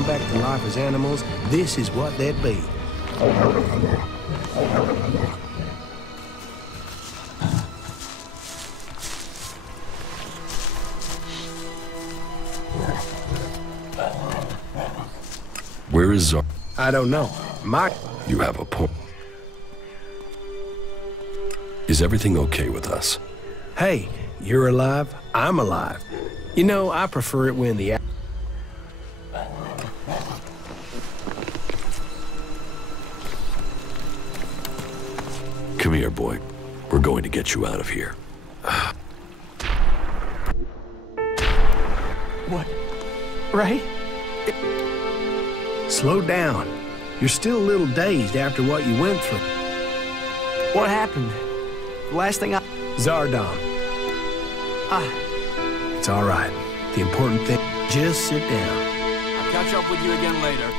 come back to life as animals, this is what they'd be. Where is Zar? I don't know. You have a point. Is everything okay with us? Hey, you're alive, I'm alive. You know, I prefer it when the... Come here, boy. We're going to get you out of here. What? Right? Slow down. You're still a little dazed after what you went through. What happened? The last thing I... Zardom. It's all right. The important thing, just sit down. I'll catch up with you again later.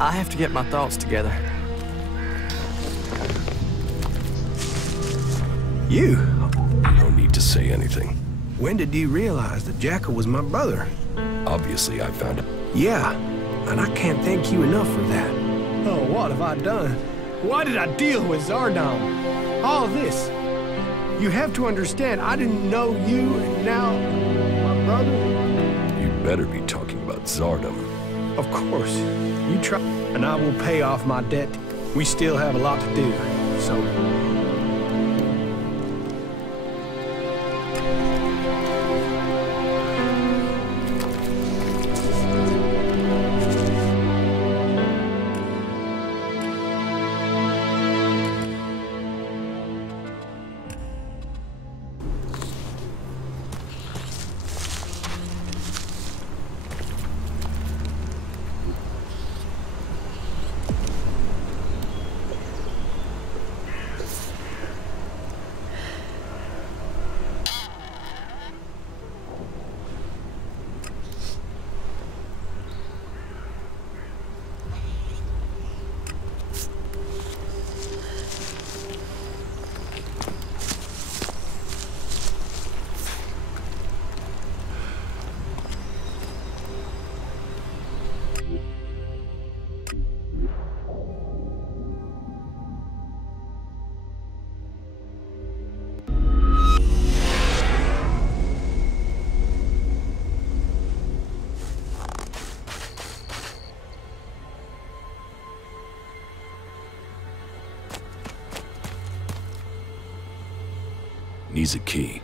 I have to get my thoughts together. You? No need to say anything. When did you realize that Jackal was my brother? Obviously, I found it. Yeah, and I can't thank you enough for that. Oh, what have I done? Why did I deal with Zardom? All this. You have to understand, I didn't know you, and now my brother... You'd better be talking about Zardom. Of course. You try, and I will pay off my debt. We still have a lot to do, so... Needs a key.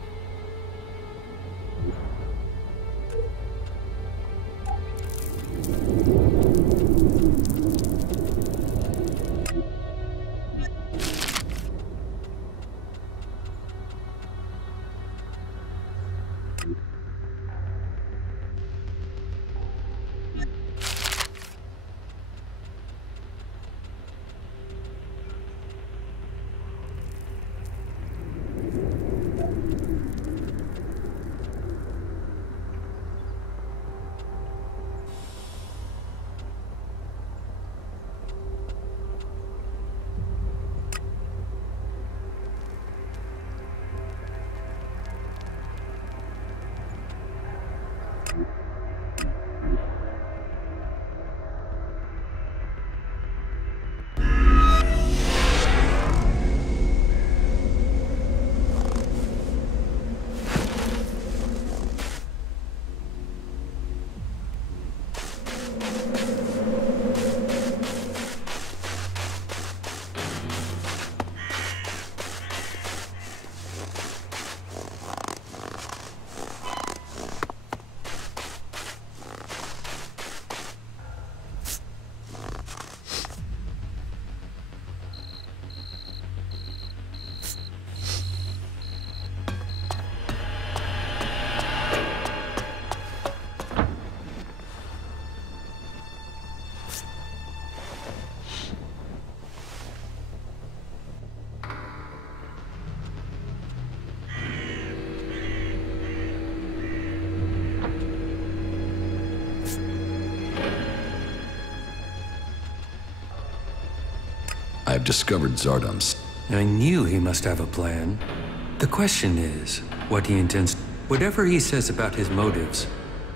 have discovered Zardom's. I knew he must have a plan. The question is, what he intends. Whatever he says about his motives,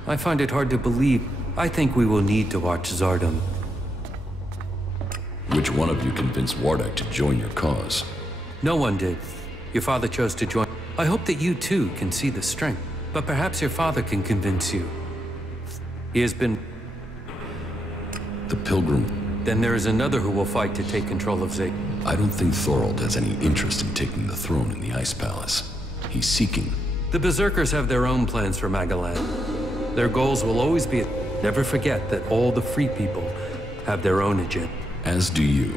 I find it hard to believe. I think we will need to watch Zardom. Which one of you convinced Wardak to join your cause? No one did. Your father chose to join. I hope that you too can see the strength, but perhaps your father can convince you. He has been... The Pilgrim. Then there is another who will fight to take control of Zay. I don't think Thorold has any interest in taking the throne in the Ice Palace. He's seeking... The Berserkers have their own plans for Magaland. Their goals will always be... Never forget that all the free people have their own agenda. As do you.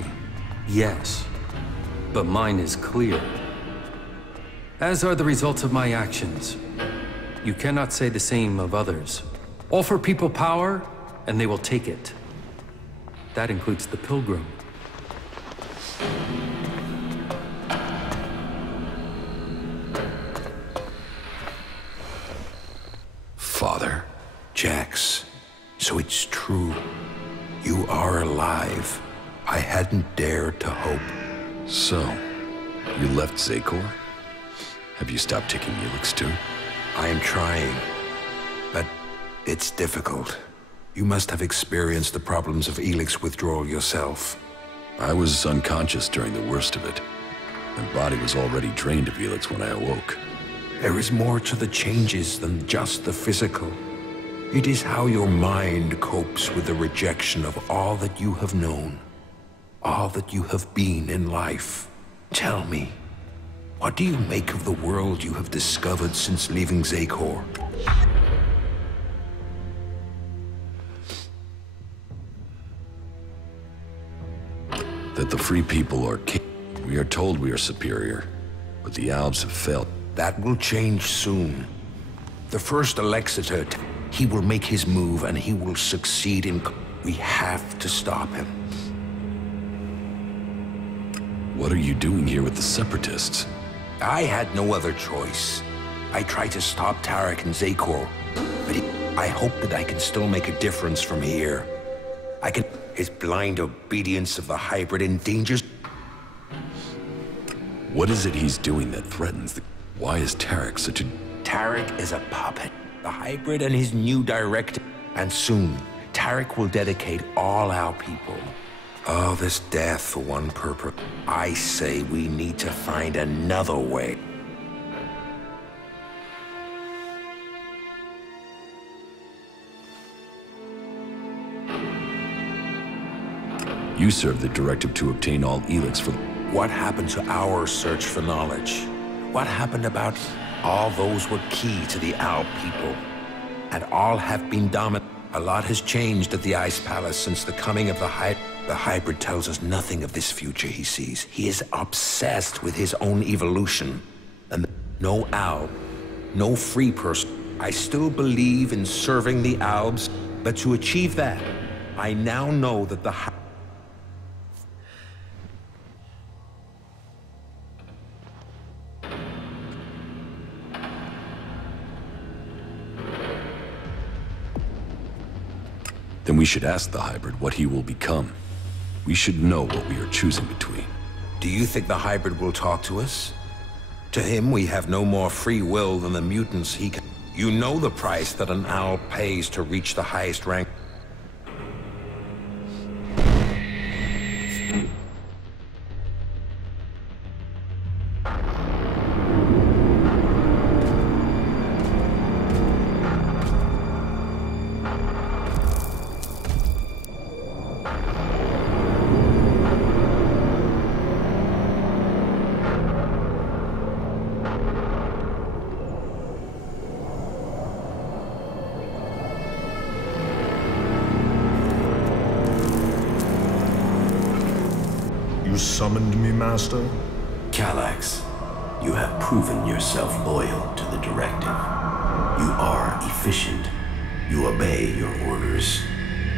Yes, but mine is clear. As are the results of my actions. You cannot say the same of others. Offer people power, and they will take it. That includes the Pilgrim. Father. Jax, so it's true. You are alive. I hadn't dared to hope. So, you left Zakor? Have you stopped taking Elex too? I am trying, but it's difficult. You must have experienced the problems of Elex withdrawal yourself. I was unconscious during the worst of it. My body was already drained of Elex when I awoke. There is more to the changes than just the physical. It is how your mind copes with the rejection of all that you have known, all that you have been in life. Tell me, what do you make of the world you have discovered since leaving Zakor? That the free people are we are told we are superior, but the Albs have failed. That will change soon. The first Elexitor, he will make his move and he will succeed in... We have to stop him. What are you doing here with the Separatists? I had no other choice. I tried to stop Tarek and Zakor, but I hope that I can still make a difference from here. I can... His blind obedience of the hybrid endangers... What is it he's doing that threatens the... Why is Tarek such a... Tarek is a puppet. The hybrid and his new directive. And soon, Tarek will dedicate all our people. Oh, this death for one purpose. I say we need to find another way. You served the directive to obtain all Elex for... What happened to our search for knowledge? What happened about... All those were key to the Owl people. And all have been dominant. A lot has changed at the Ice Palace since the coming of the hybrid. The hybrid tells us nothing of this future he sees. He is obsessed with his own evolution. And no owl, no free person. I still believe in serving the Albs, but to achieve that, I now know that the Then we should ask the hybrid what he will become. We should know what we are choosing between. Do you think the hybrid will talk to us? To him, we have no more free will than the mutants he can... You know the price that an owl pays to reach the highest rank. You summoned me, Master? Calax, you have proven yourself loyal to the directive. You are efficient. You obey your orders.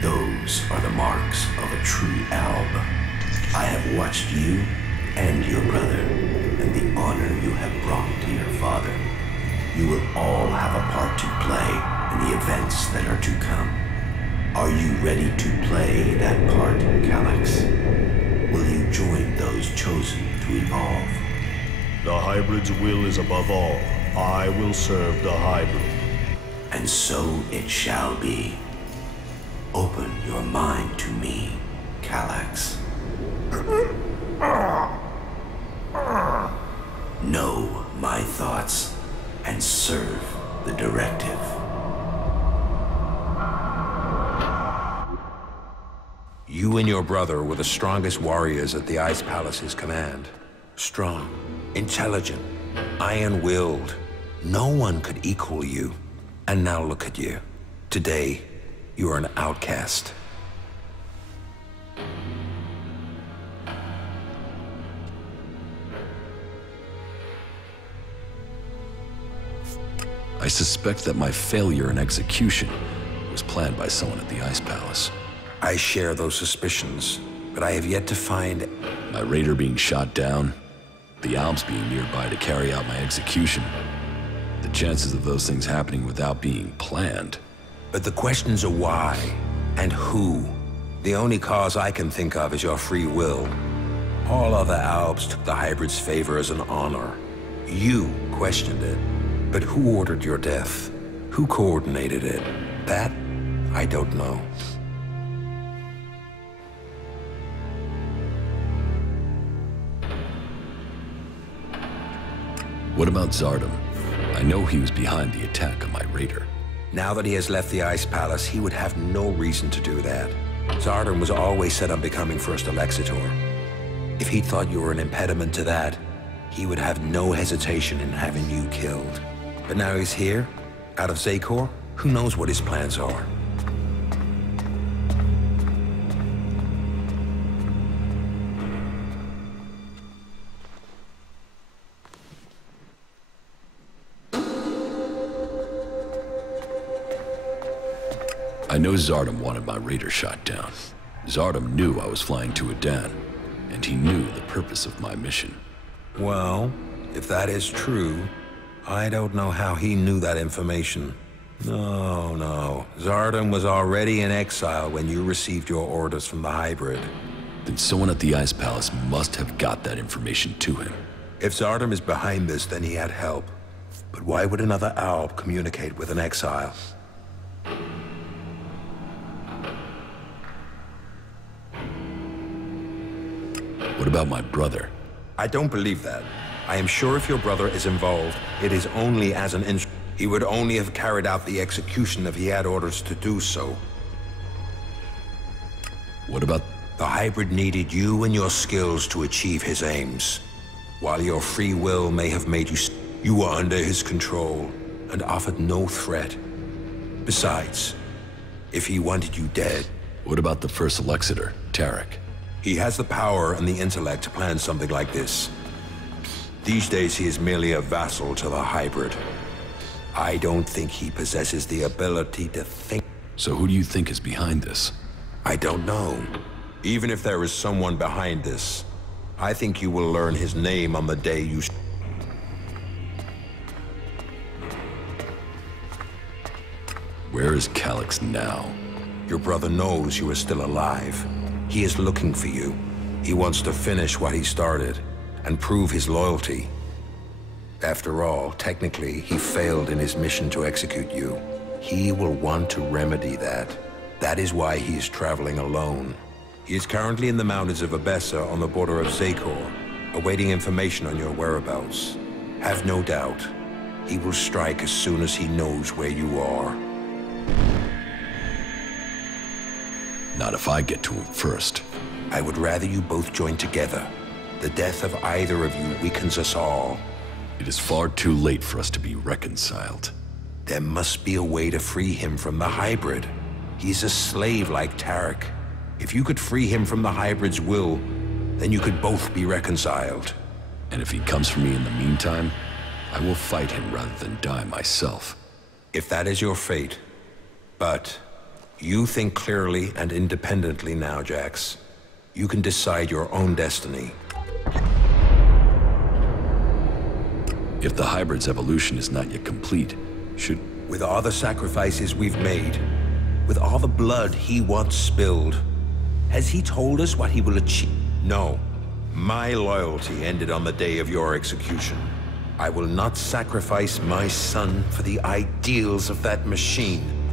Those are the marks of a true Alb. I have watched you and your brother, and the honor you have brought to your father. You will all have a part to play in the events that are to come. Are you ready to play that part, Calax? Will you join those chosen to evolve? The hybrid's will is above all. I will serve the hybrid. And so it shall be. Open your mind to me, Calax. Know my thoughts and serve the directive. You and your brother were the strongest warriors at the Ice Palace's command. Strong, intelligent, iron-willed. No one could equal you. And now look at you. Today, you are an outcast. I suspect that my failure in execution was planned by someone at the Ice Palace. I share those suspicions, but I have yet to find... My raider being shot down, the Alps being nearby to carry out my execution. The chances of those things happening without being planned. But the questions are why and who. The only cause I can think of is your free will. All other Alps took the hybrid's favor as an honor. You questioned it. But who ordered your death? Who coordinated it? That, I don't know. What about Zardom? I know he was behind the attack on my raider. Now that he has left the Ice Palace, he would have no reason to do that. Zardom was always set on becoming First Elexitor. If he thought you were an impediment to that, he would have no hesitation in having you killed. But now he's here, out of Zakor. Who knows what his plans are? I know Zardom wanted my raider shot down. Zardom knew I was flying to Adan, and he knew the purpose of my mission. Well, if that is true, I don't know how he knew that information. No. Zardom was already in exile when you received your orders from the hybrid. Then someone at the Ice Palace must have got that information to him. If Zardom is behind this, then he had help. But why would another Alp communicate with an exile? What about my brother? I don't believe that. I am sure if your brother is involved, it is only as an instrument. He would only have carried out the execution if he had orders to do so. What about... The hybrid needed you and your skills to achieve his aims. While your free will may have made you... You were under his control and offered no threat. Besides, if he wanted you dead... What about the First Elexitor, Tarek? He has the power and the intellect to plan something like this. These days, he is merely a vassal to the hybrid. I don't think he possesses the ability to think. So who do you think is behind this? I don't know. Even if there is someone behind this, I think you will learn his name on the day you... Where is Calax now? Your brother knows you are still alive. He is looking for you. He wants to finish what he started and prove his loyalty. After all, technically, he failed in his mission to execute you. He will want to remedy that. That is why he is traveling alone. He is currently in the mountains of Abessa on the border of Zakor, awaiting information on your whereabouts. Have no doubt, he will strike as soon as he knows where you are. Not if I get to him first. I would rather you both join together. The death of either of you weakens us all. It is far too late for us to be reconciled. There must be a way to free him from the hybrid. He's a slave like Tarek. If you could free him from the hybrid's will, then you could both be reconciled. And if he comes for me in the meantime, I will fight him rather than die myself. If that is your fate. But you think clearly and independently now, Jax. You can decide your own destiny. If the hybrid's evolution is not yet complete, should... With all the sacrifices we've made, with all the blood he once spilled, has he told us what he will achieve? No. My loyalty ended on the day of your execution. I will not sacrifice my son for the ideals of that machine.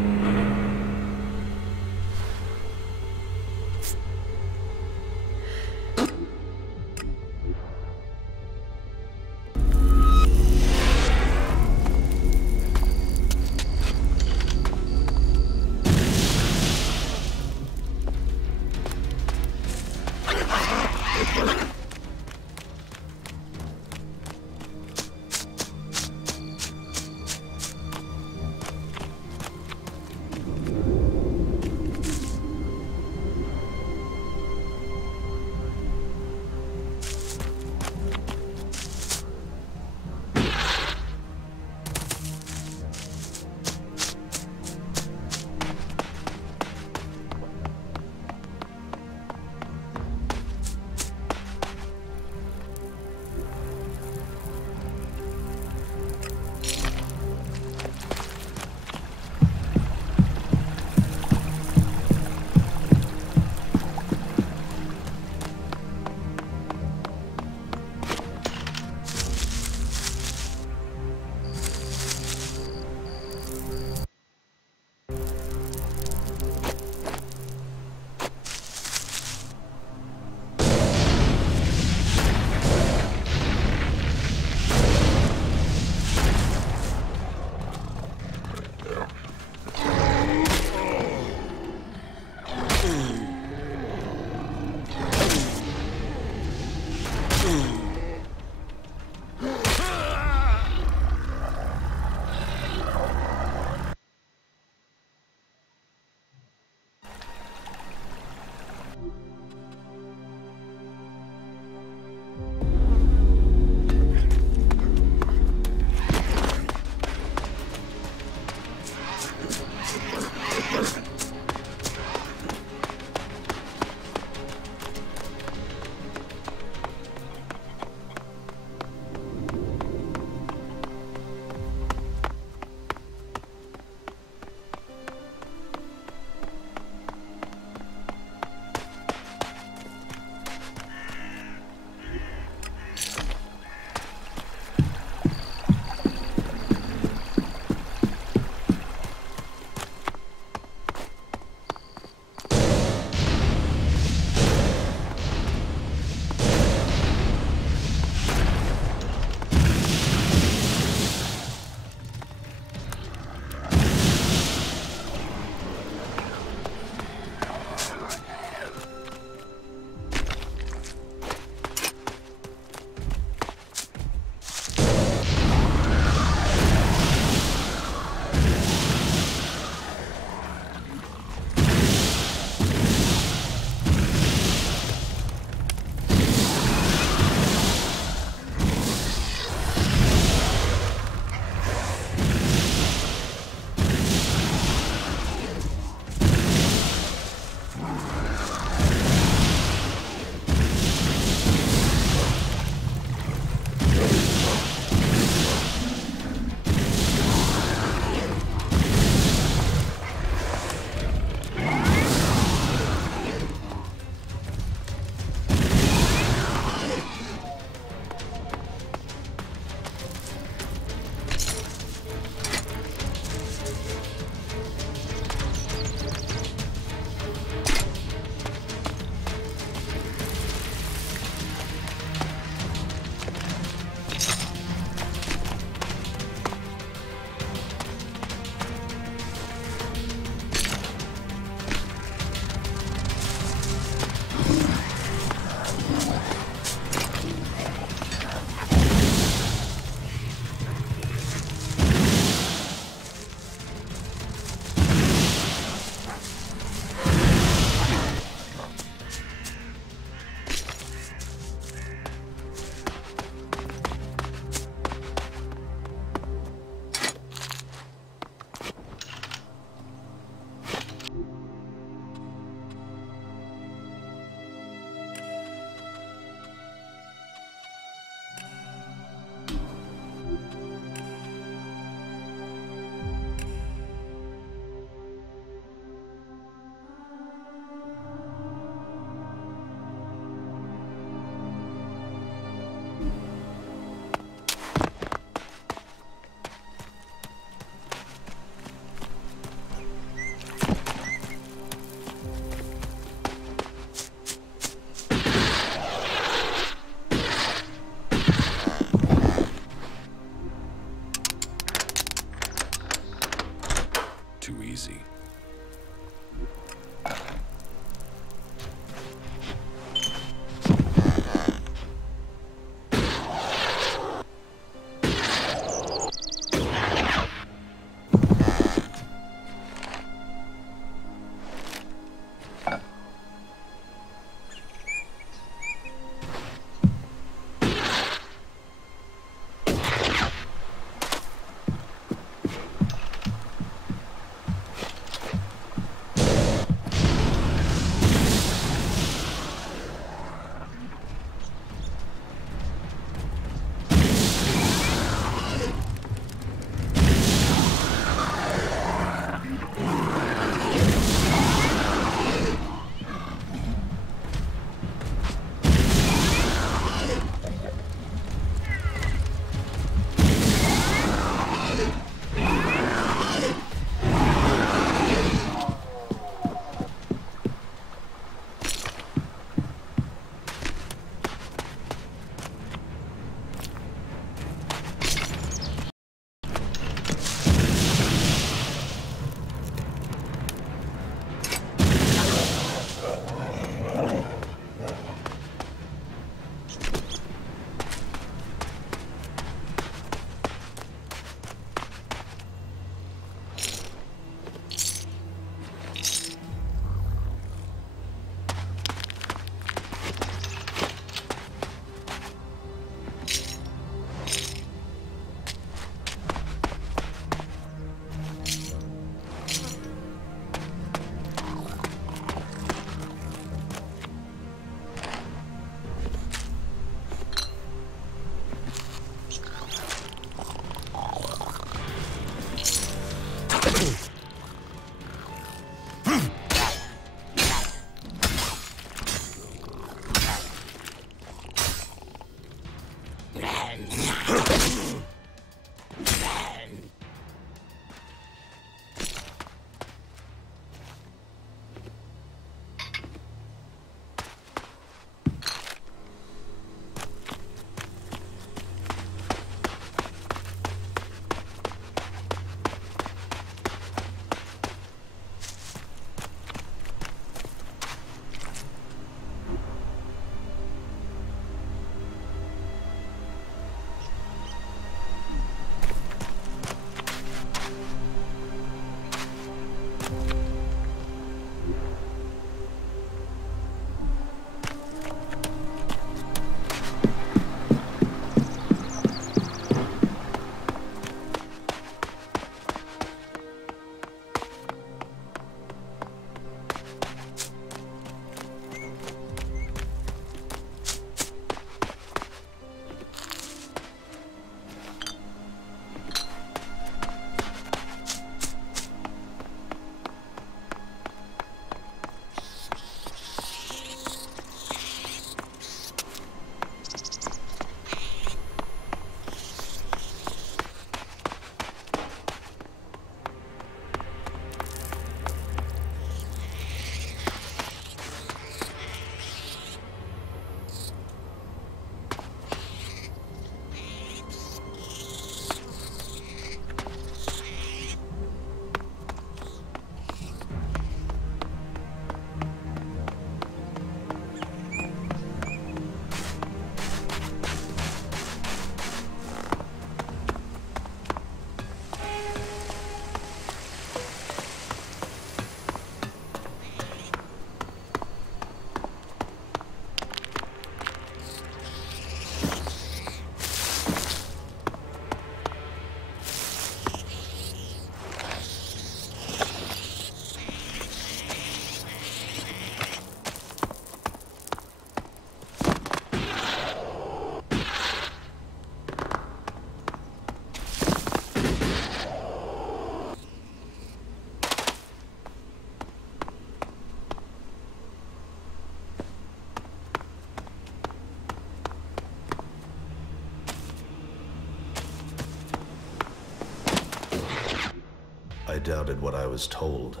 doubted what I was told.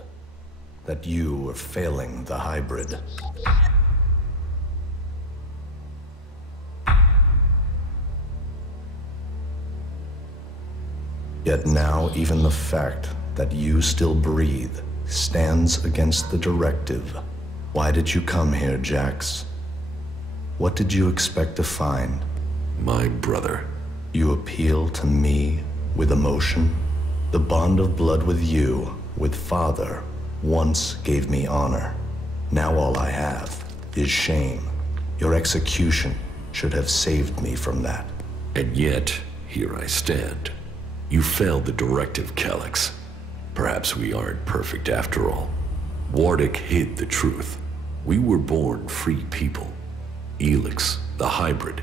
That you were failing the hybrid. Yet now even the fact that you still breathe stands against the directive. Why did you come here, Jax? What did you expect to find? My brother. You appeal to me with emotion? The bond of blood with you, with Father, once gave me honor. Now all I have is shame. Your execution should have saved me from that. And yet, here I stand. You failed the directive, Calyx. Perhaps we aren't perfect after all. Wardic hid the truth. We were born free people. Elex, the hybrid,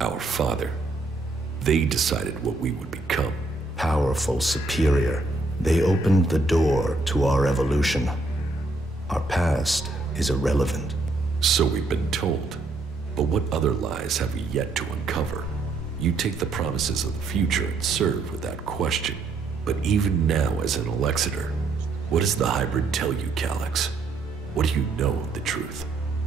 our father. They decided what we would become. Powerful, superior. They opened the door to our evolution. Our past is irrelevant. So we've been told. But what other lies have we yet to uncover? You take the promises of the future and serve without question. But even now as an Alexitor, what does the hybrid tell you, Calyx? What do you know of the truth?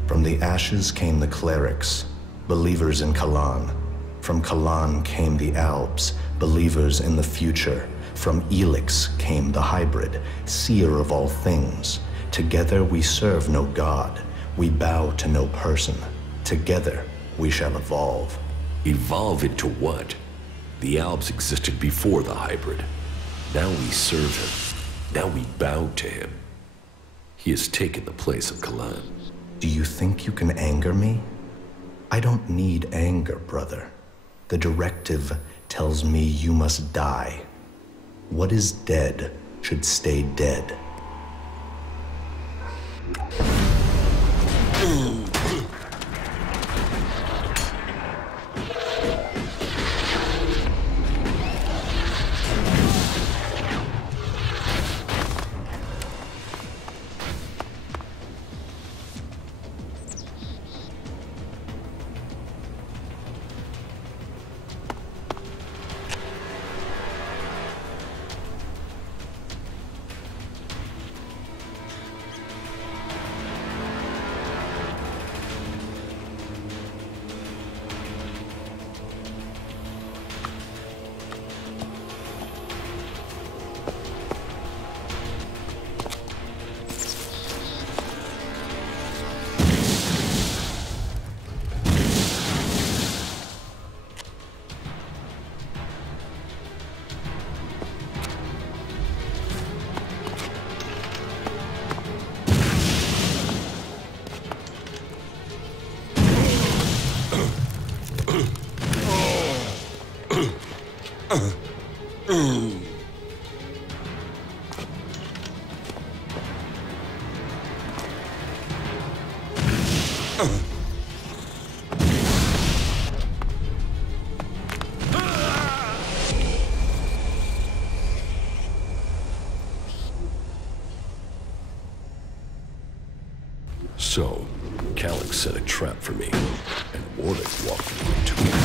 From the ashes came the clerics, believers in Kalan. From Kalan came the Alps, believers in the future. From Elex came the hybrid, seer of all things. Together we serve no god, we bow to no person. Together we shall evolve. Evolve into what? The Alps existed before the hybrid. Now we serve him. Now we bow to him. He has taken the place of Kalan. Do you think you can anger me? I don't need anger, brother. The directive tells me you must die. What is dead should stay dead. So, Calyx set a trap for me, and Wardic walked me into it.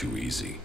too easy.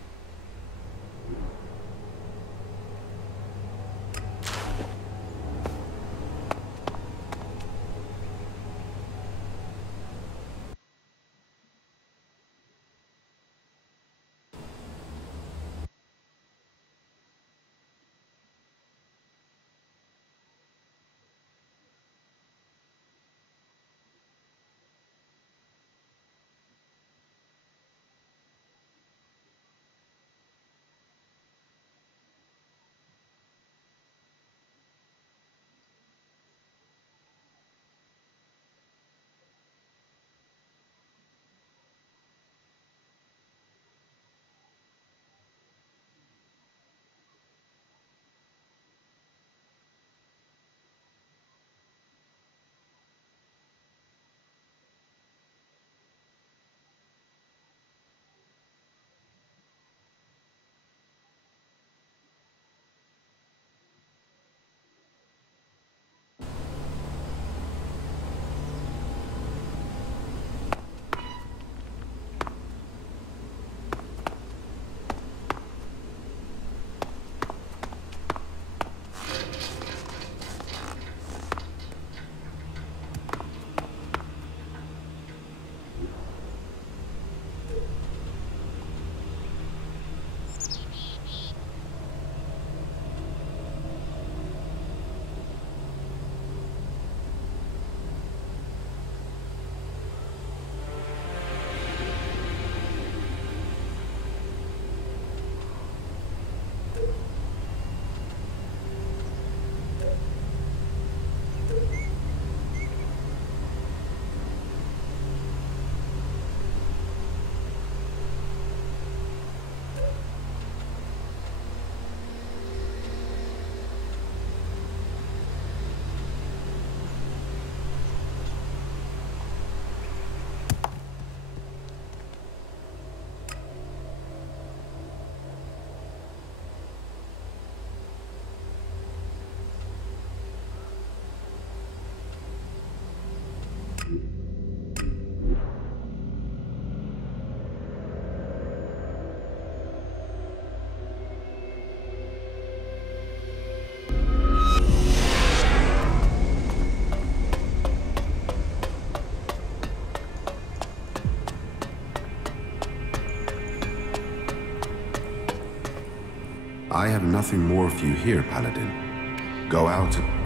I have nothing more for you here, Paladin. Go out and...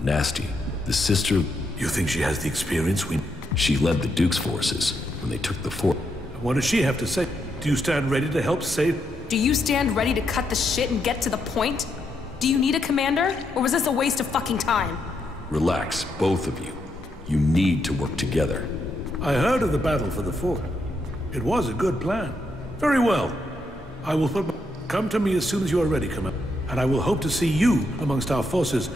Nasty. The sister... You think she has the experience we... She led the Duke's forces when they took the fort. What does she have to say? Do you stand ready to help save... Do you stand ready to cut the shit and get to the point? Do you need a commander? Or was this a waste of fucking time? Relax, both of you. You need to work together. I heard of the battle for the fort. It was a good plan. Very well. I will put... Come to me as soon as you are ready, Commander. And I will hope to see you amongst our forces.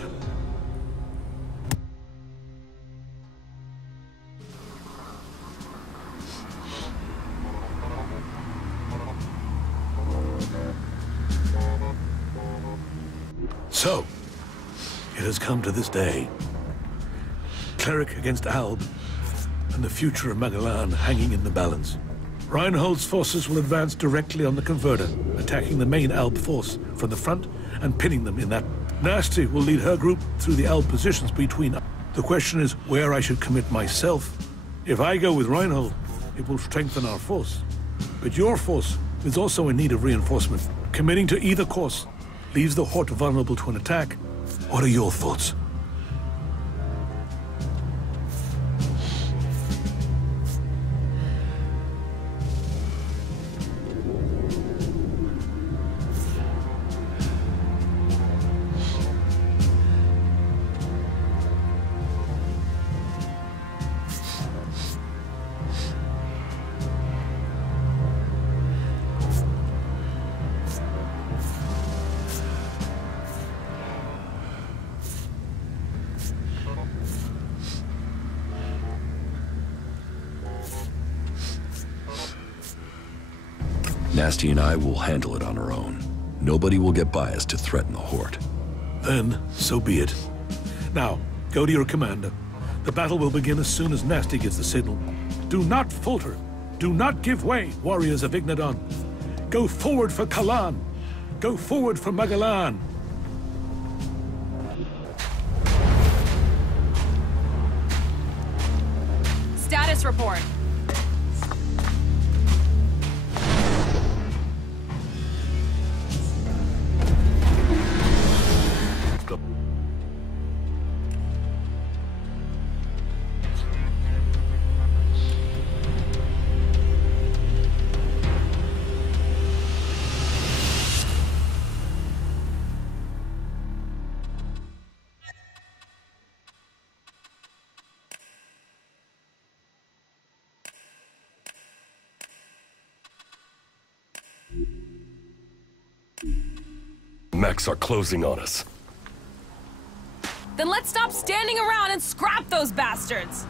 So, it has come to this day. Cleric against Alb, and the future of Magellan hanging in the balance. Reinhold's forces will advance directly on the converter, attacking the main Alb force from the front and pinning them in that. Nasty will lead her group through the Alb positions between. The question is where I should commit myself. If I go with Reinhold, it will strengthen our force. But your force is also in need of reinforcement. Committing to either course leaves the Horde vulnerable to an attack. What are your thoughts? Nasty and I will handle it on our own. Nobody will get by us to threaten the Horde. Then, so be it. Now, go to your commander. The battle will begin as soon as Nasty gives the signal. Do not falter. Do not give way, warriors of Ignadon. Go forward for Kalan. Go forward for Magalan. Status report. Mechs are closing on us. Then let's stop standing around and scrap those bastards!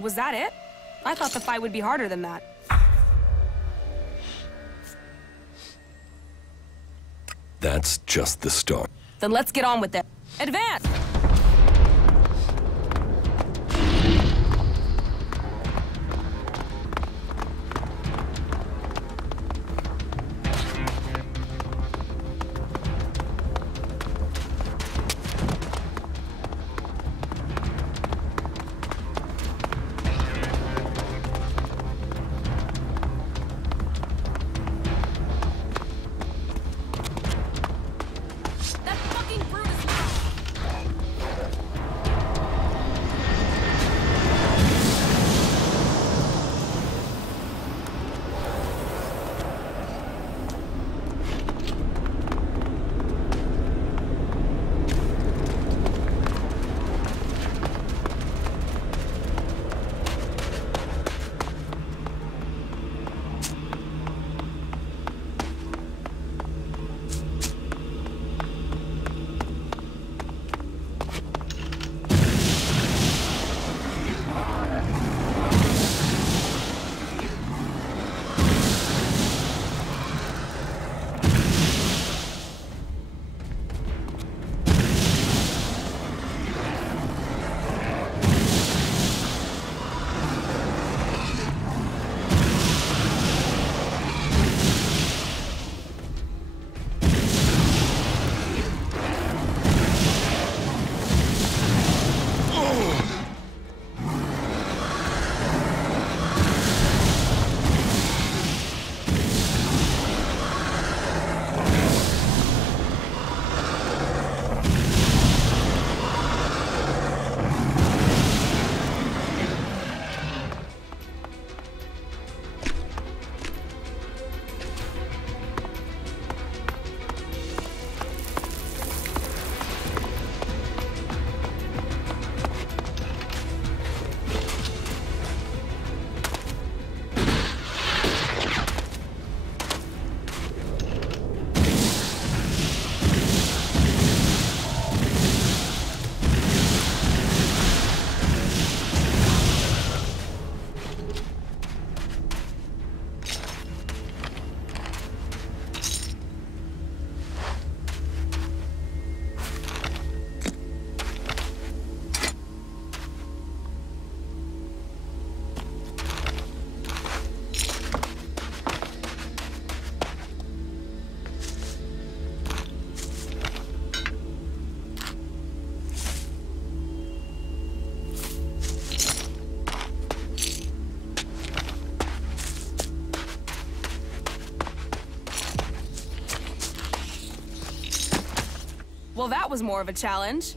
Was that it? I thought the fight would be harder than that. That's just the start. Then let's get on with it. Advance! Well, that was more of a challenge.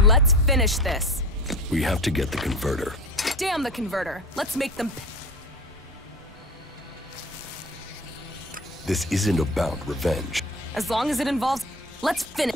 Let's finish this. We have to get the converter. Damn the converter. Let's make them... This isn't about revenge. As long as it involves... Let's finish...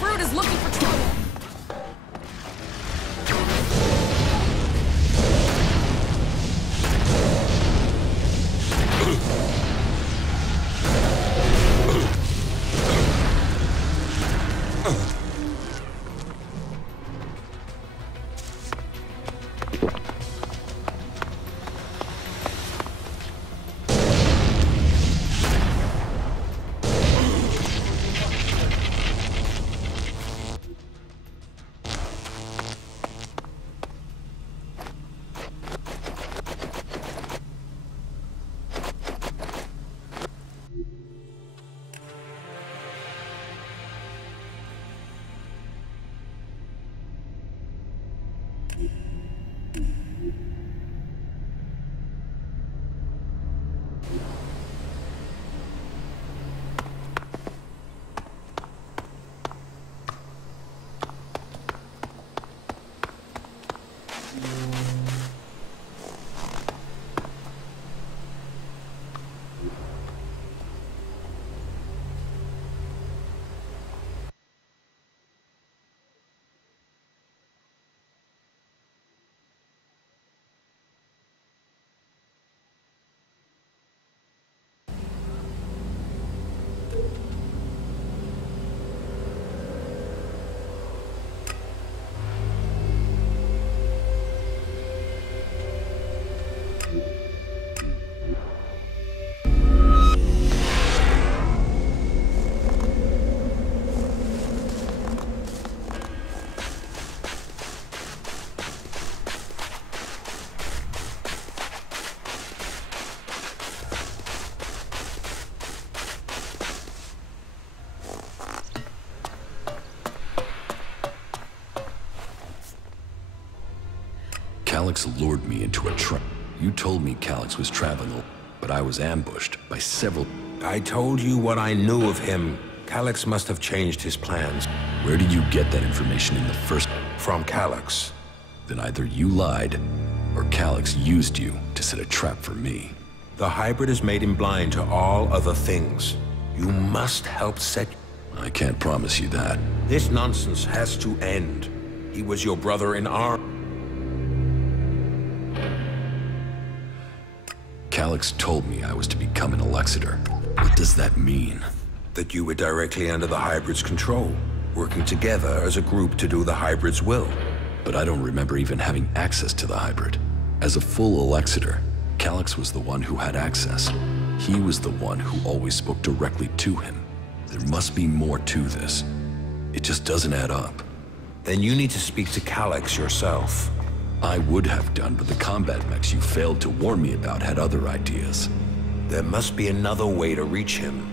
Brute is looking for trouble. Calyx lured me into a trap. You told me Calyx was traveling, but I was ambushed by several... I told you what I knew of him. Calyx must have changed his plans. Where did you get that information in the first... From Calyx. Then either you lied, or Calyx used you to set a trap for me. The hybrid has made him blind to all other things. You must help set... I can't promise you that. This nonsense has to end. He was your brother in arms. Calyx told me I was to become an Elexitor. What does that mean? That you were directly under the hybrid's control, working together as a group to do the hybrid's will. But I don't remember even having access to the hybrid. As a full Elexitor, Calyx was the one who had access. He was the one who always spoke directly to him. There must be more to this. It just doesn't add up. Then you need to speak to Calyx yourself. I would have done, but the combat mechs you failed to warn me about had other ideas. There must be another way to reach him.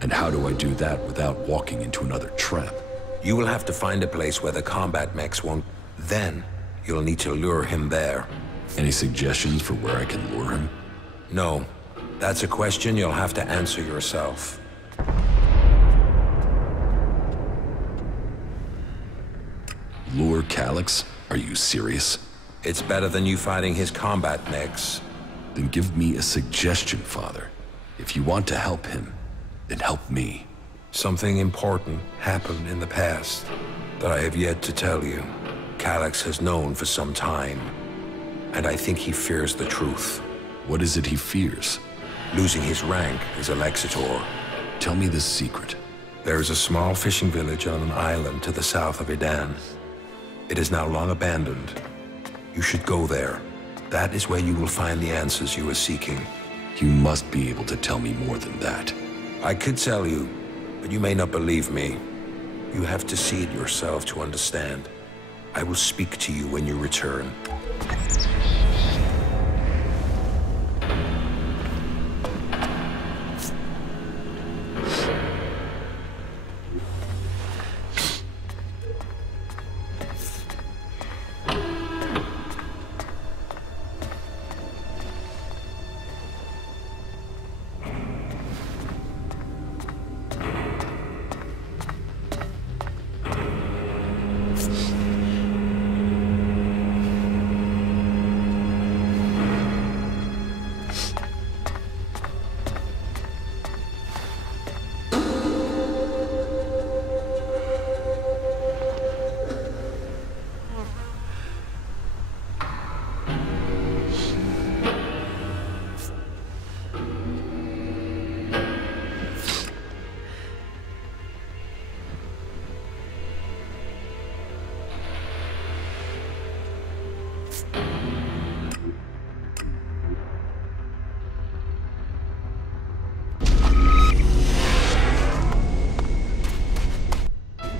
And how do I do that without walking into another trap? You will have to find a place where the combat mechs won't... Then, you'll need to lure him there. Any suggestions for where I can lure him? No. That's a question you'll have to answer yourself. Lure Calyx? Are you serious? It's better than you fighting his combat mechs. Then give me a suggestion, Father. If you want to help him, then help me. Something important happened in the past that I have yet to tell you. Calyx has known for some time, and I think he fears the truth. What is it he fears? Losing his rank as Elexitor. Tell me the secret. There is a small fishing village on an island to the south of Idan. It is now long abandoned. You should go there. That is where you will find the answers you are seeking. You must be able to tell me more than that. I could tell you, but you may not believe me. You have to see it yourself to understand. I will speak to you when you return.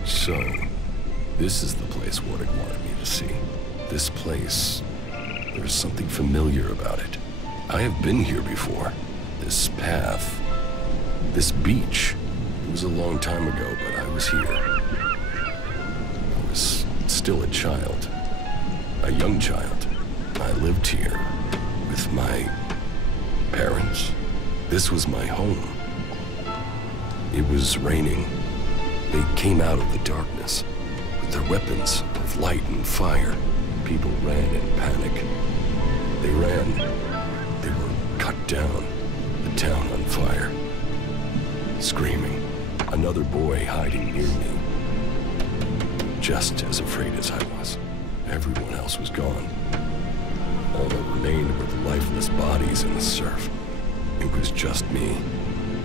So, this is the place Wardick wanted me to see. This place, there's something familiar about it. I have been here before. This path, this beach. It was a long time ago, but I was here. I was still a child, a young child. I lived here with my parents. This was my home. It was raining. They came out of the darkness with their weapons of light and fire. People ran in panic. They ran. They were cut down. The town on fire. Screaming. Another boy hiding near me. Just as afraid as I was. Everyone else was gone. All that remained were the lifeless bodies in the surf. It was just me.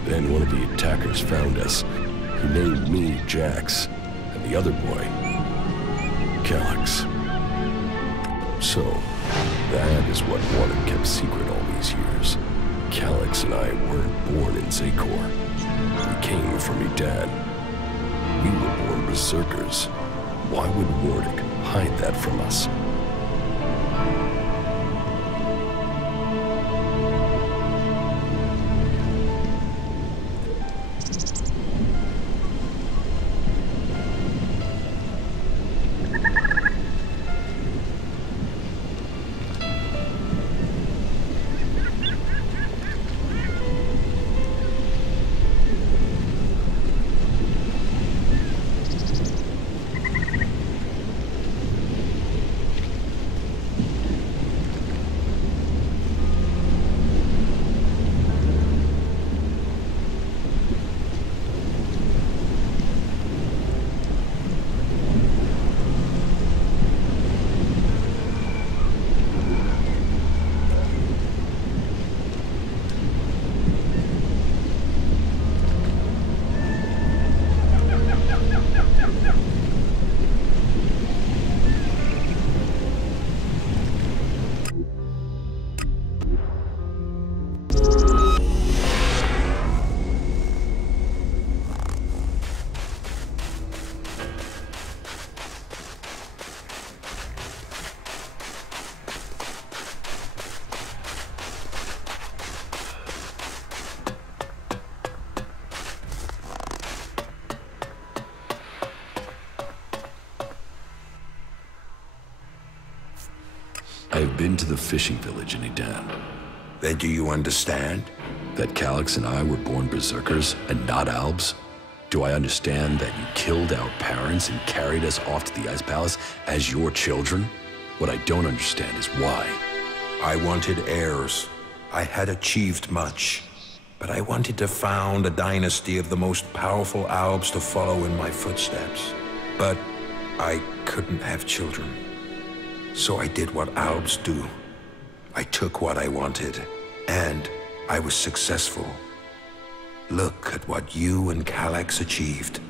Then one of the attackers found us. He named me Jax, and the other boy, Calyx. So, that is what Wardick kept secret all these years. Calyx and I weren't born in Zakor. We came from Idan. We were born berserkers. Why would Wardick hide that from us? I have been to the fishing village in Edan. Then do you understand? That Calyx and I were born berserkers and not Albs? Do I understand that you killed our parents and carried us off to the Ice Palace as your children? What I don't understand is why. I wanted heirs. I had achieved much. But I wanted to found a dynasty of the most powerful Albs to follow in my footsteps. But I couldn't have children. So I did what Albs do. I took what I wanted, and I was successful. Look at what you and Calyx achieved.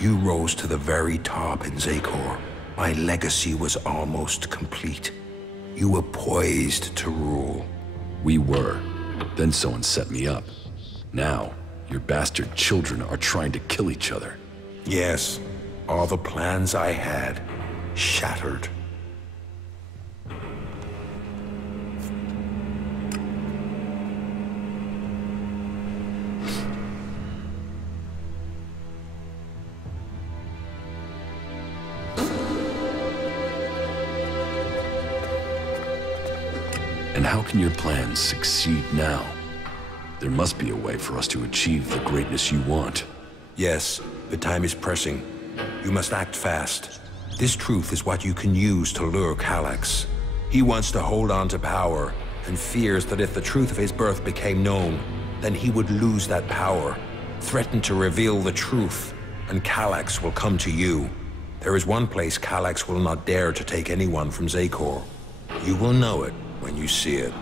You rose to the very top in Zakor. My legacy was almost complete. You were poised to rule. We were. Then someone set me up. Now, your bastard children are trying to kill each other. Yes, all the plans I had shattered. And how can your plans succeed now? There must be a way for us to achieve the greatness you want. Yes, but time is pressing. You must act fast. This truth is what you can use to lure Calyx. He wants to hold on to power, and fears that if the truth of his birth became known, then he would lose that power, threaten to reveal the truth, and Calyx will come to you. There is one place Calyx will not dare to take anyone from Zakor. You will know it when you see it.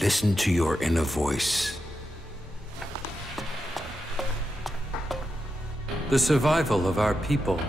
Listen to your inner voice. The survival of our people.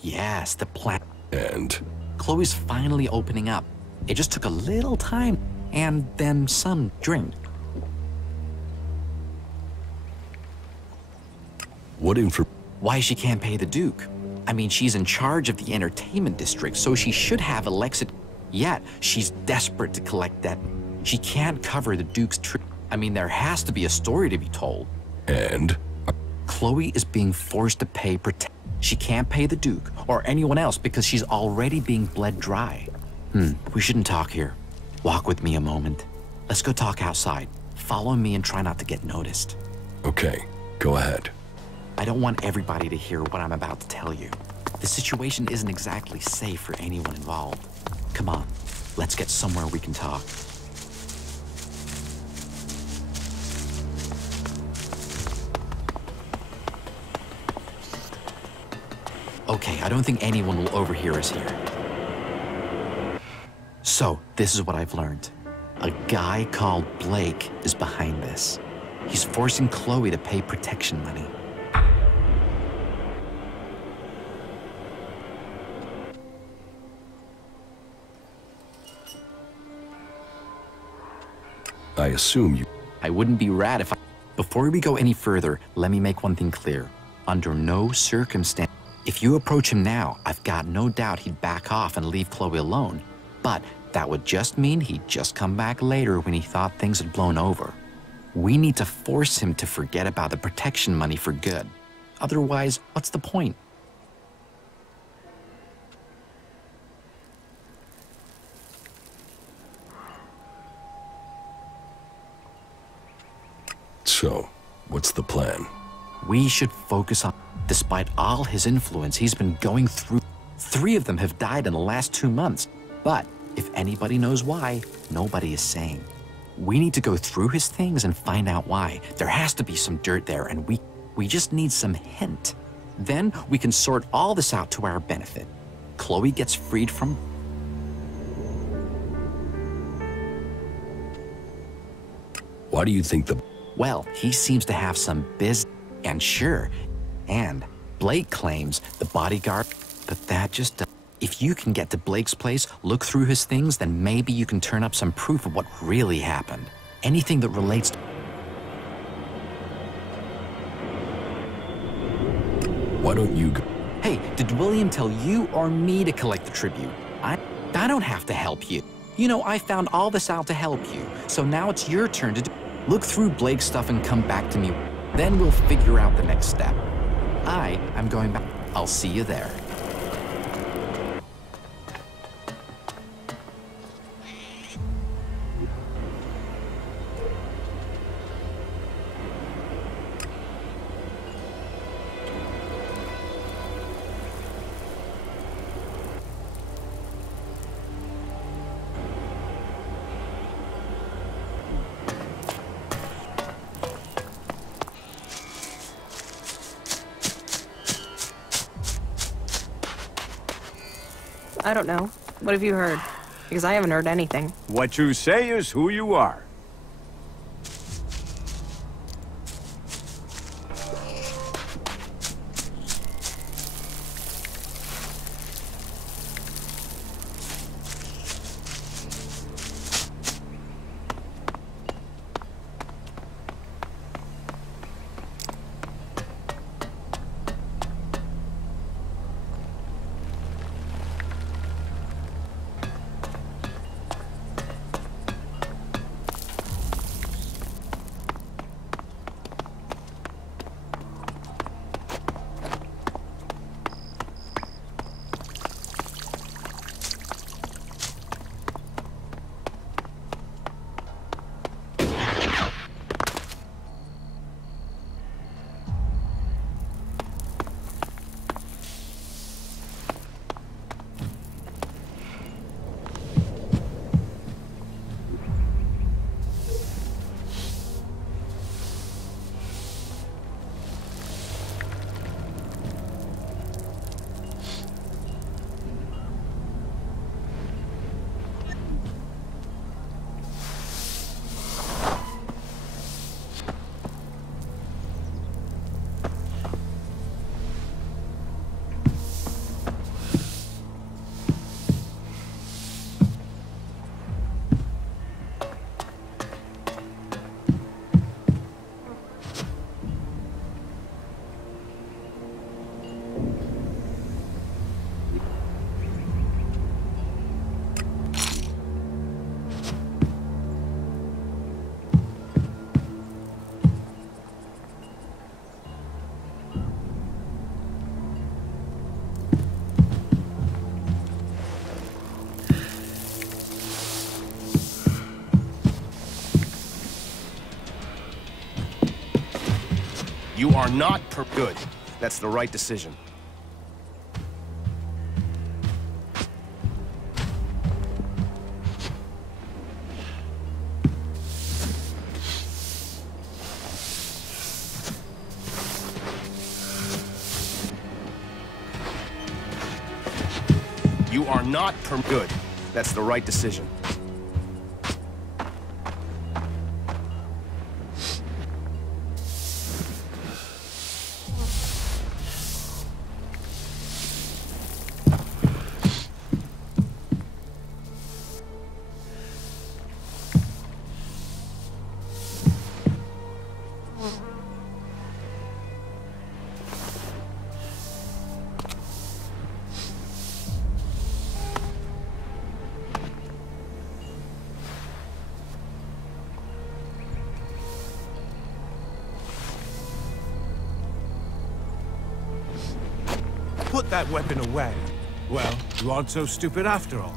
Yes, the plan. And? Chloe's finally opening up. It just took a little time, and then some drink. What Why she can't pay the Duke? I mean, she's in charge of the entertainment district, so she should have Elex. Yet, she's desperate to collect that. She can't cover the Duke's trip. I mean, there has to be a story to be told. And? Chloe is being forced to pay She can't pay the Duke or anyone else because she's already being bled dry. We shouldn't talk here. Walk with me a moment. Let's go talk outside. Follow me and try not to get noticed. Okay, go ahead. I don't want everybody to hear what I'm about to tell you. The situation isn't exactly safe for anyone involved. Come on, let's get somewhere we can talk. Okay, I don't think anyone will overhear us here. So, this is what I've learned. A guy called Blake is behind this. He's forcing Chloe to pay protection money. I assume you... I wouldn't be rad if I... Before we go any further, let me make one thing clear. Under no circumstance... If you approach him now, I've got no doubt he'd back off and leave Chloe alone. But that would just mean he'd just come back later when he thought things had blown over. We need to force him to forget about the protection money for good. Otherwise, what's the point? So, what's the plan? We should focus on... Despite all his influence, he's been going through... 3 of them have died in the last 2 months. But if anybody knows why, nobody is saying. We need to go through his things and find out why. There has to be some dirt there, and we just need some hint. Then we can sort all this out to our benefit. Chloe gets freed from... Why do you think the... Well, he seems to have some business, and sure, and Blake claims the bodyguard, but that just... If you can get to Blake's place, look through his things, then maybe you can turn up some proof of what really happened. Anything that relates to... Why don't you go... Hey, did William tell you or me to collect the tribute? I don't have to help you. You know, I found all this out to help you, so now it's your turn to do... Look through Blake's stuff and come back to me. Then we'll figure out the next step. I'm going back. I'll see you there. I don't know. What have you heard? Because I haven't heard anything. What you say is who you are. You are not good. That's the right decision. You are not good. That's the right decision. Put that weapon away. Well, you aren't so stupid after all.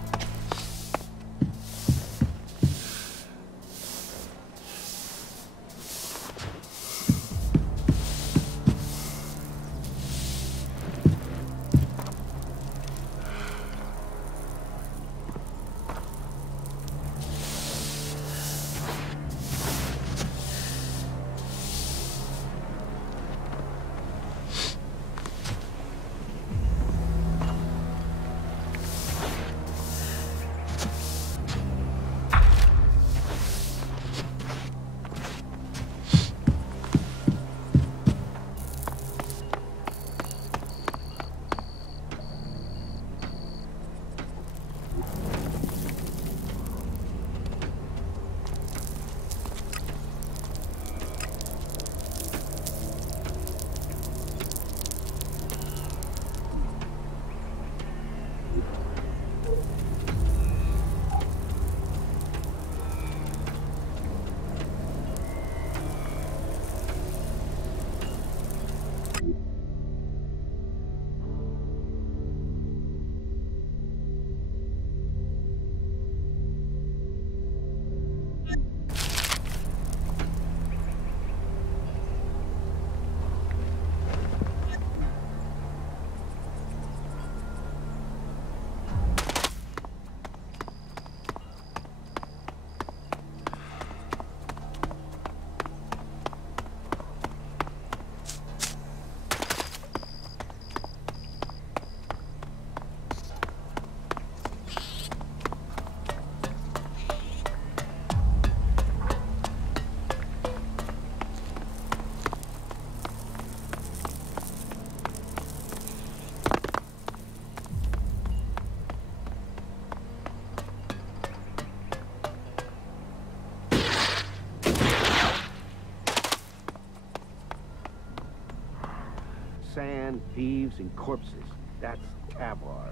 Sand, thieves, and corpses. That's Avar.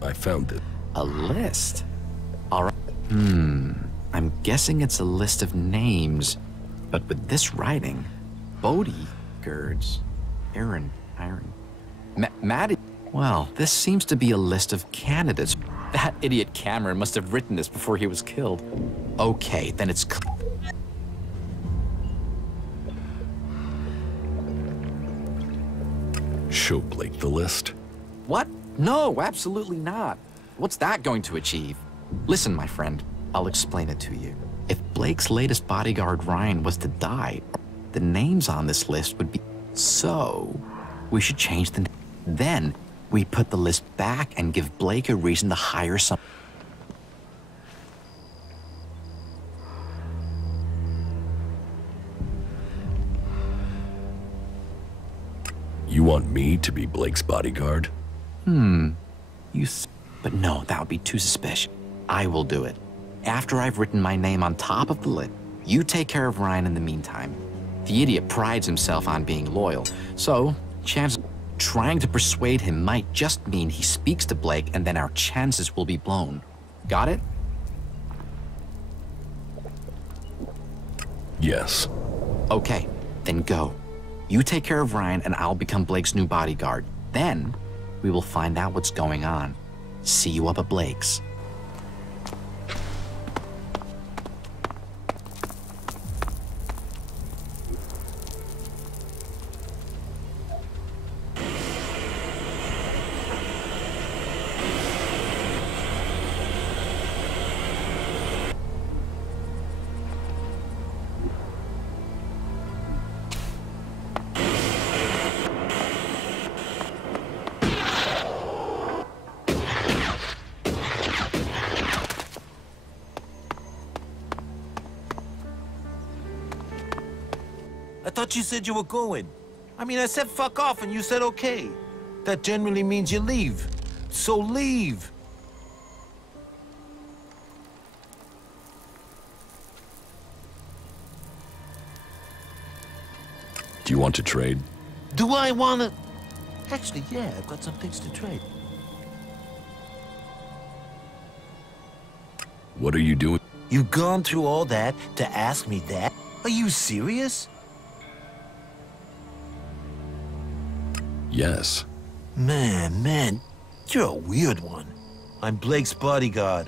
I found it. A list? All right. I'm guessing it's a list of names. But with this writing, Bodhi, Girds, Aaron, Iron, Maddie. Well, this seems to be a list of candidates. That idiot Cameron must have written this before he was killed. Okay, then it's... Show Blake the list. What? No, absolutely not. What's that going to achieve? Listen, my friend, I'll explain it to you. If Blake's latest bodyguard, Ryan, was to die, the names on this list would be... So, we should change the... Then, we put the list back and give Blake a reason to hire some... You want me to be Blake's bodyguard? But no, that would be too suspicious. I will do it. After I've written my name on top of the list, you take care of Ryan in the meantime. The idiot prides himself on being loyal, so chances trying to persuade him might just mean he speaks to Blake and then our chances will be blown. Got it? Yes. Okay, then go. You take care of Ryan and I'll become Blake's new bodyguard. Then, we will find out what's going on. See you up at Blake's. thought you said you were going. I mean, I said fuck off and you said okay. That generally means you leave. So leave. Do you want to trade? Do I want to? Actually, yeah, I've got some things to trade. What are you doing? You've gone through all that to ask me that? Are you serious? Yes. Man, you're a weird one. I'm Blake's bodyguard.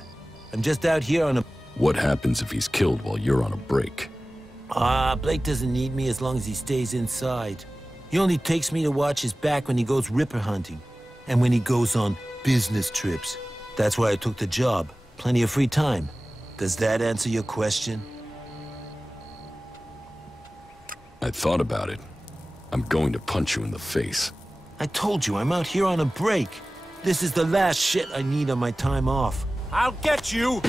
I'm just out here on a... What happens if he's killed while you're on a break? Blake doesn't need me as long as he stays inside. He only takes me to watch his back when he goes ripper hunting. And when he goes on business trips. That's why I took the job. Plenty of free time. Does that answer your question? I thought about it. I'm going to punch you in the face. I told you, I'm out here on a break. This is the last shit I need on my time off. I'll get you!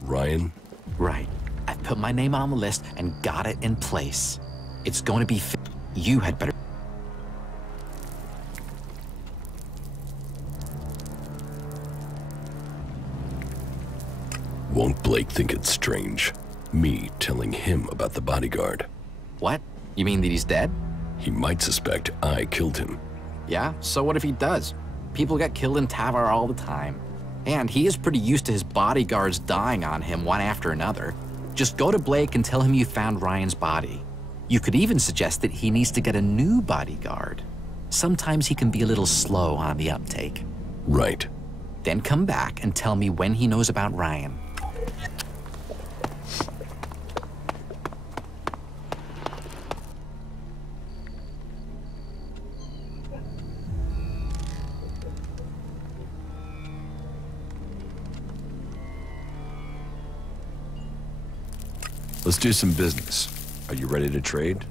Ryan? Right. I put my name on the list and got it in place. It's going to be you had better... Won't Blake think it's strange? Me telling him about the bodyguard. What? You mean that he's dead? He might suspect I killed him. Yeah, so what if he does? People get killed in Tavar all the time. And he is pretty used to his bodyguards dying on him one after another. Just go to Blake and tell him you found Ryan's body. You could even suggest that he needs to get a new bodyguard. Sometimes he can be a little slow on the uptake. Right. Then come back and tell me when he knows about Ryan. Let's do some business. Are you ready to trade?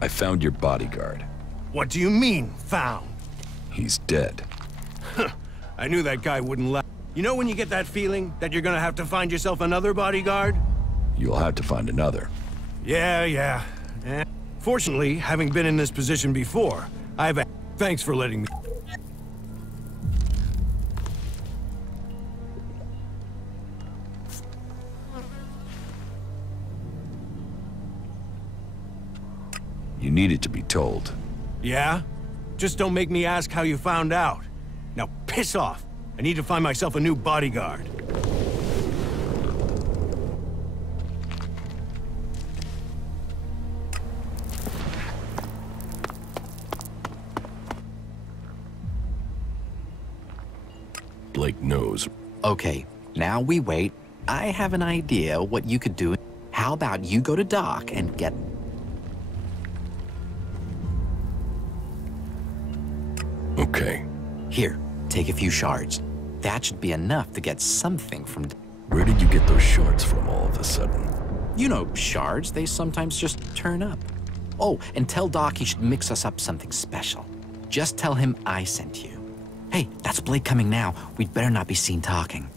I found your bodyguard. What do you mean, found? He's dead. I knew that guy wouldn't last. You know when you get that feeling that you're gonna have to find yourself another bodyguard? You'll have to find another. Yeah. Fortunately, having been in this position before, I have a... Thanks for letting me... You needed to be told. Yeah? Just don't make me ask how you found out. Now piss off. I need to find myself a new bodyguard. knows. Okay, now we wait. I have an idea what you could do. How about you go to Doc and get... Okay. Here, take a few shards. That should be enough to get something from... Where did you get those shards from all of a sudden? You know, shards, they sometimes just turn up. Oh, and tell Doc he should mix us up something special. Just tell him I sent you. Hey, that's Blake coming now. We'd better not be seen talking.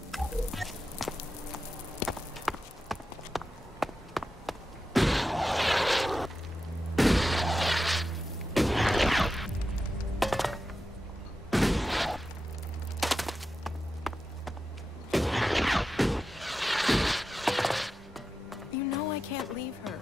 You know I can't leave her.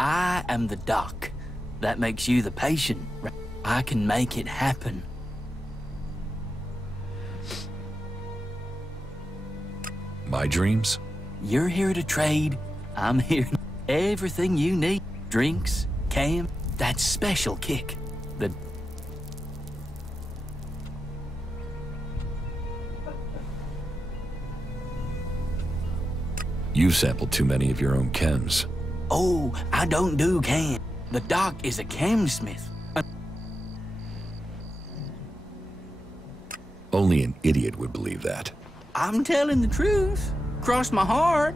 I am the doc. That makes you the patient. I can make it happen. My dreams? You're here to trade. I'm here. Everything you need. Drinks, cam, that special kick. The... You've sampled too many of your own chems. Oh, I don't do cam. The doc is a chemsmith. Only an idiot would believe that. I'm telling the truth. Cross my heart.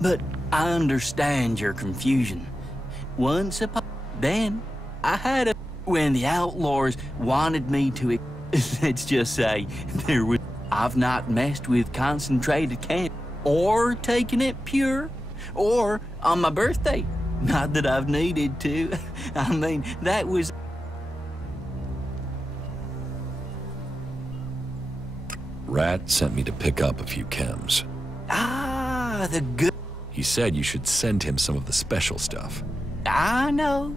But I understand your confusion. Once upon... Then, I had a... When the outlaws wanted me to... Let's just say, there was... I've not messed with concentrated cam. Or taken it pure. Or on my birthday. Not that I've needed to. I mean, that was... Rat sent me to pick up a few chems. Ah, the good... He said you should send him some of the special stuff. I know,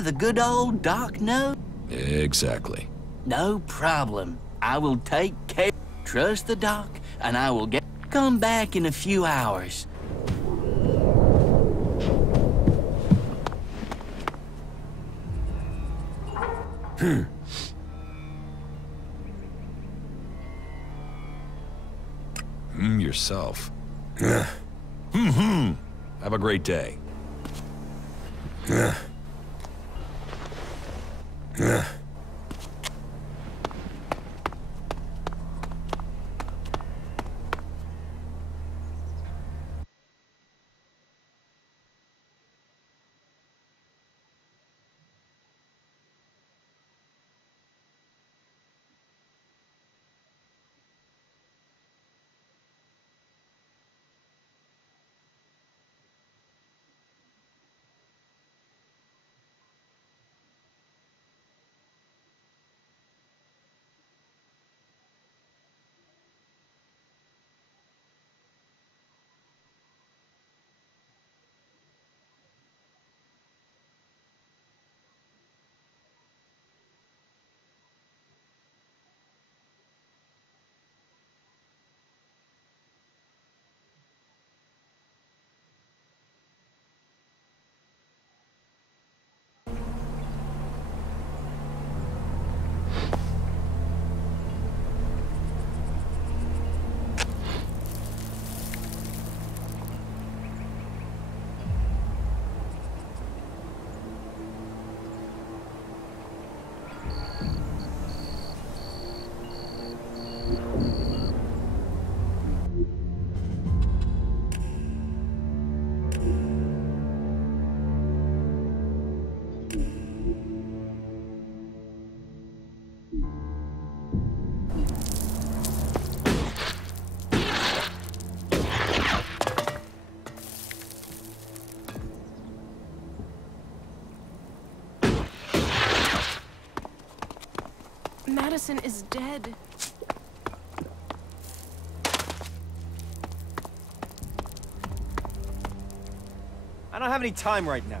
the good old doc knows. Exactly. No problem. I will take care. Trust the doc, and I will come back in a few hours. Yourself. Have a great day. Madison is dead. I don't have any time right now.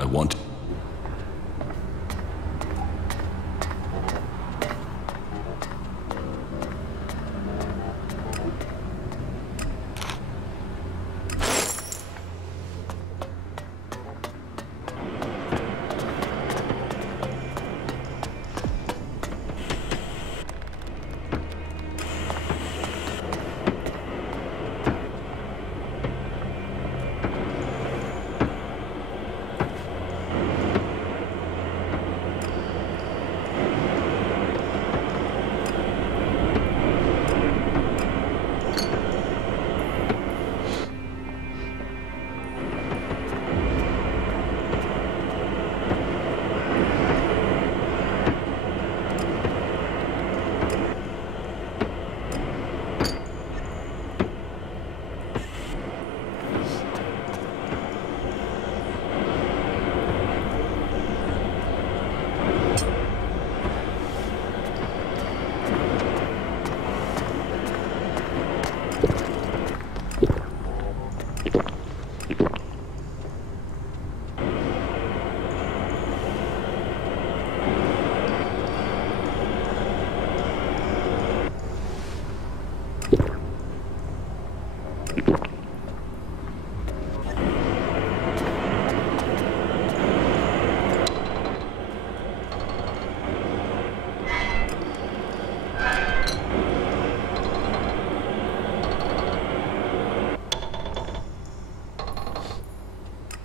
I want...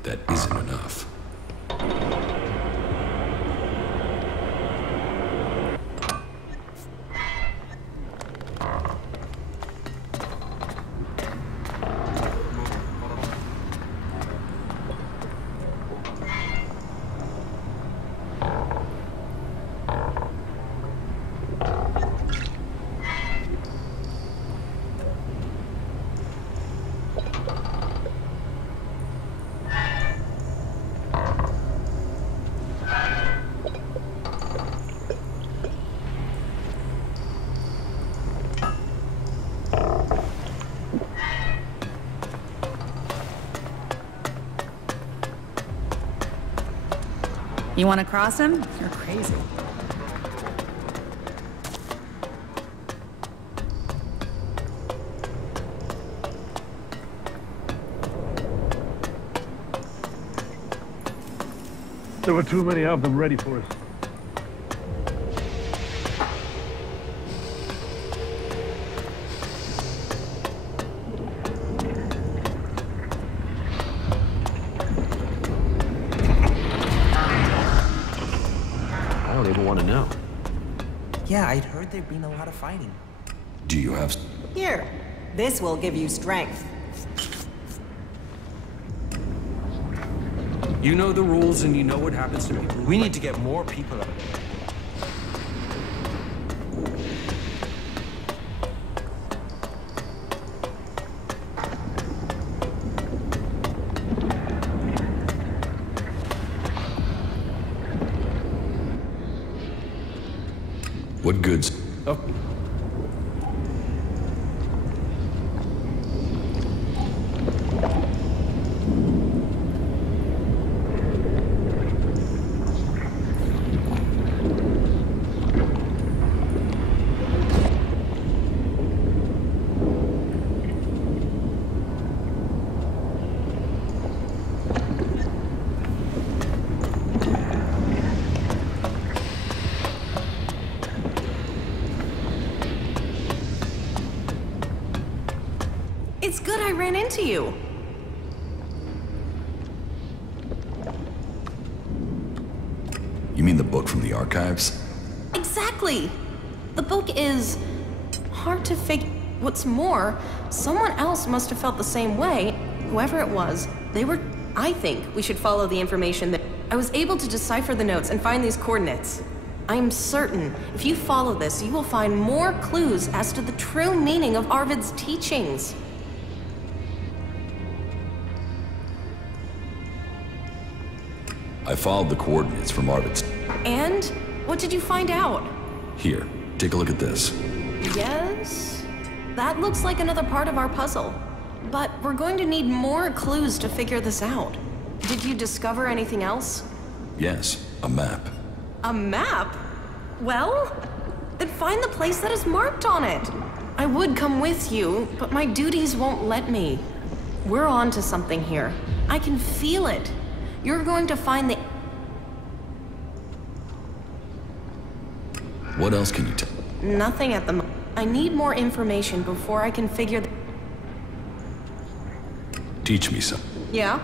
That isn't enough. You want to cross him? You're crazy. There were too many of them ready for us. I don't even want to know. Yeah, I'd heard there'd been a lot of fighting. Do you have... Here, this will give you strength. You know the rules and you know what happens to people. We need to get more people out. What goods? Oh. It's good I ran into you. You mean the book from the archives? Exactly. The book is hard to figure. What's more, someone else must have felt the same way. Whoever it was, they were... I think we should follow the information that... I was able to decipher the notes and find these coordinates. I'm certain if you follow this, you will find more clues as to the true meaning of Arvid's teachings. I followed the coordinates from Arvid's... And? What did you find out? Here, take a look at this. Yes? That looks like another part of our puzzle. But we're going to need more clues to figure this out. Did you discover anything else? Yes, a map. A map? Well, then find the place that is marked on it. I would come with you, but my duties won't let me. We're on to something here. I can feel it. You're going to find the... What else can you tell? Nothing at the moment. I need more information before I can figure the... Teach me some. Yeah?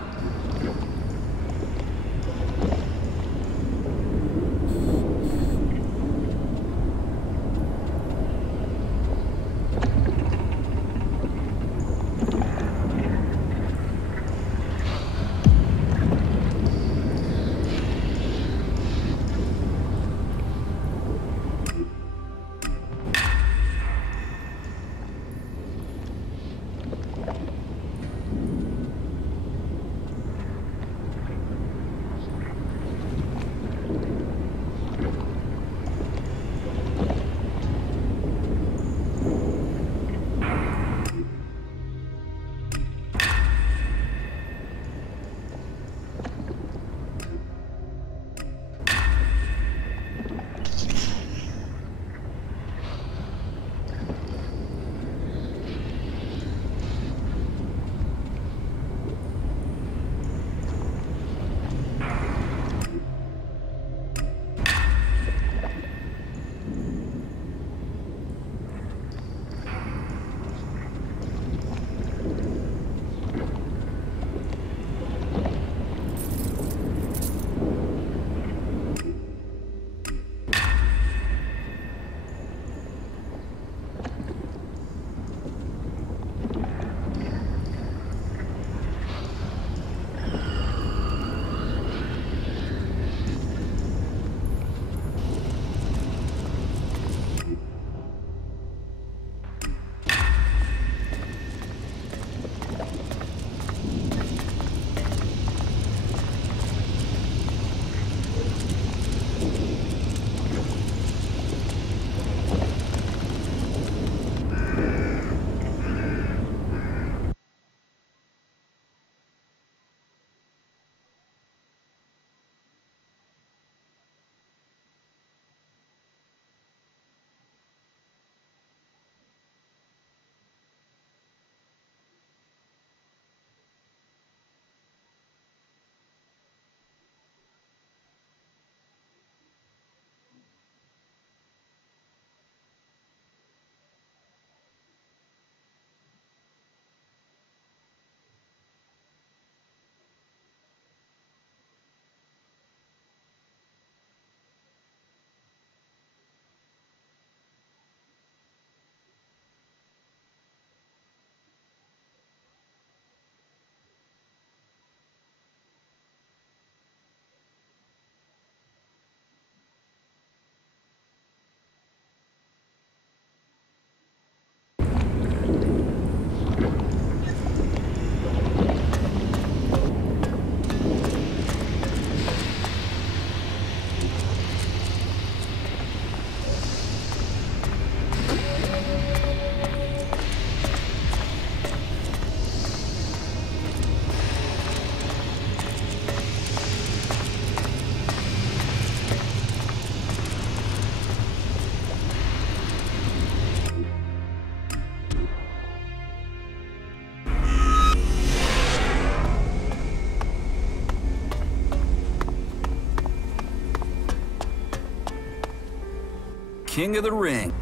King of the Ring.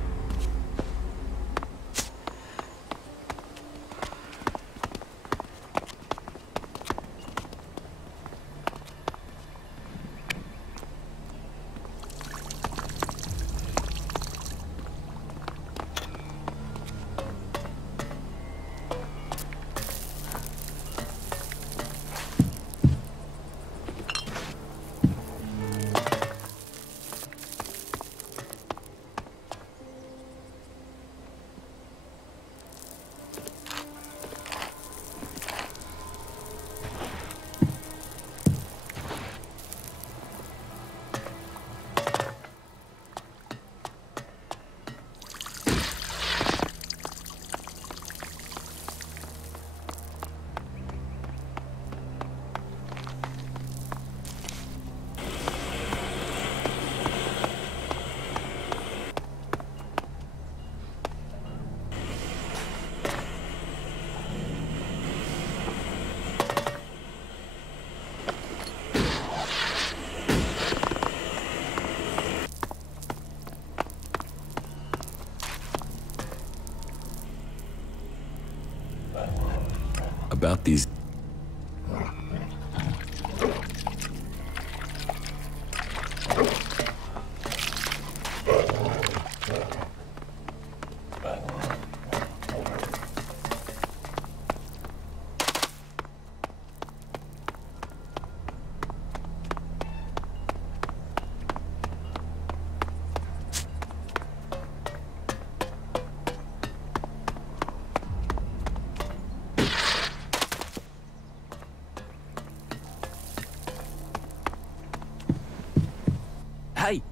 These...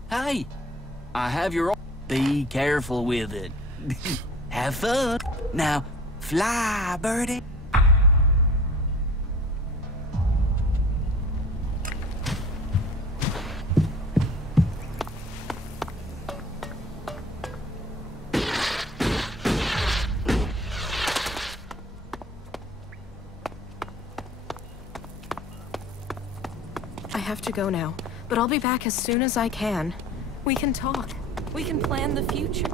Hey! I have your... Be careful with it. Have fun. Now, fly, birdie. I have to go now, but I'll be back as soon as I can. We can talk. We can plan the future.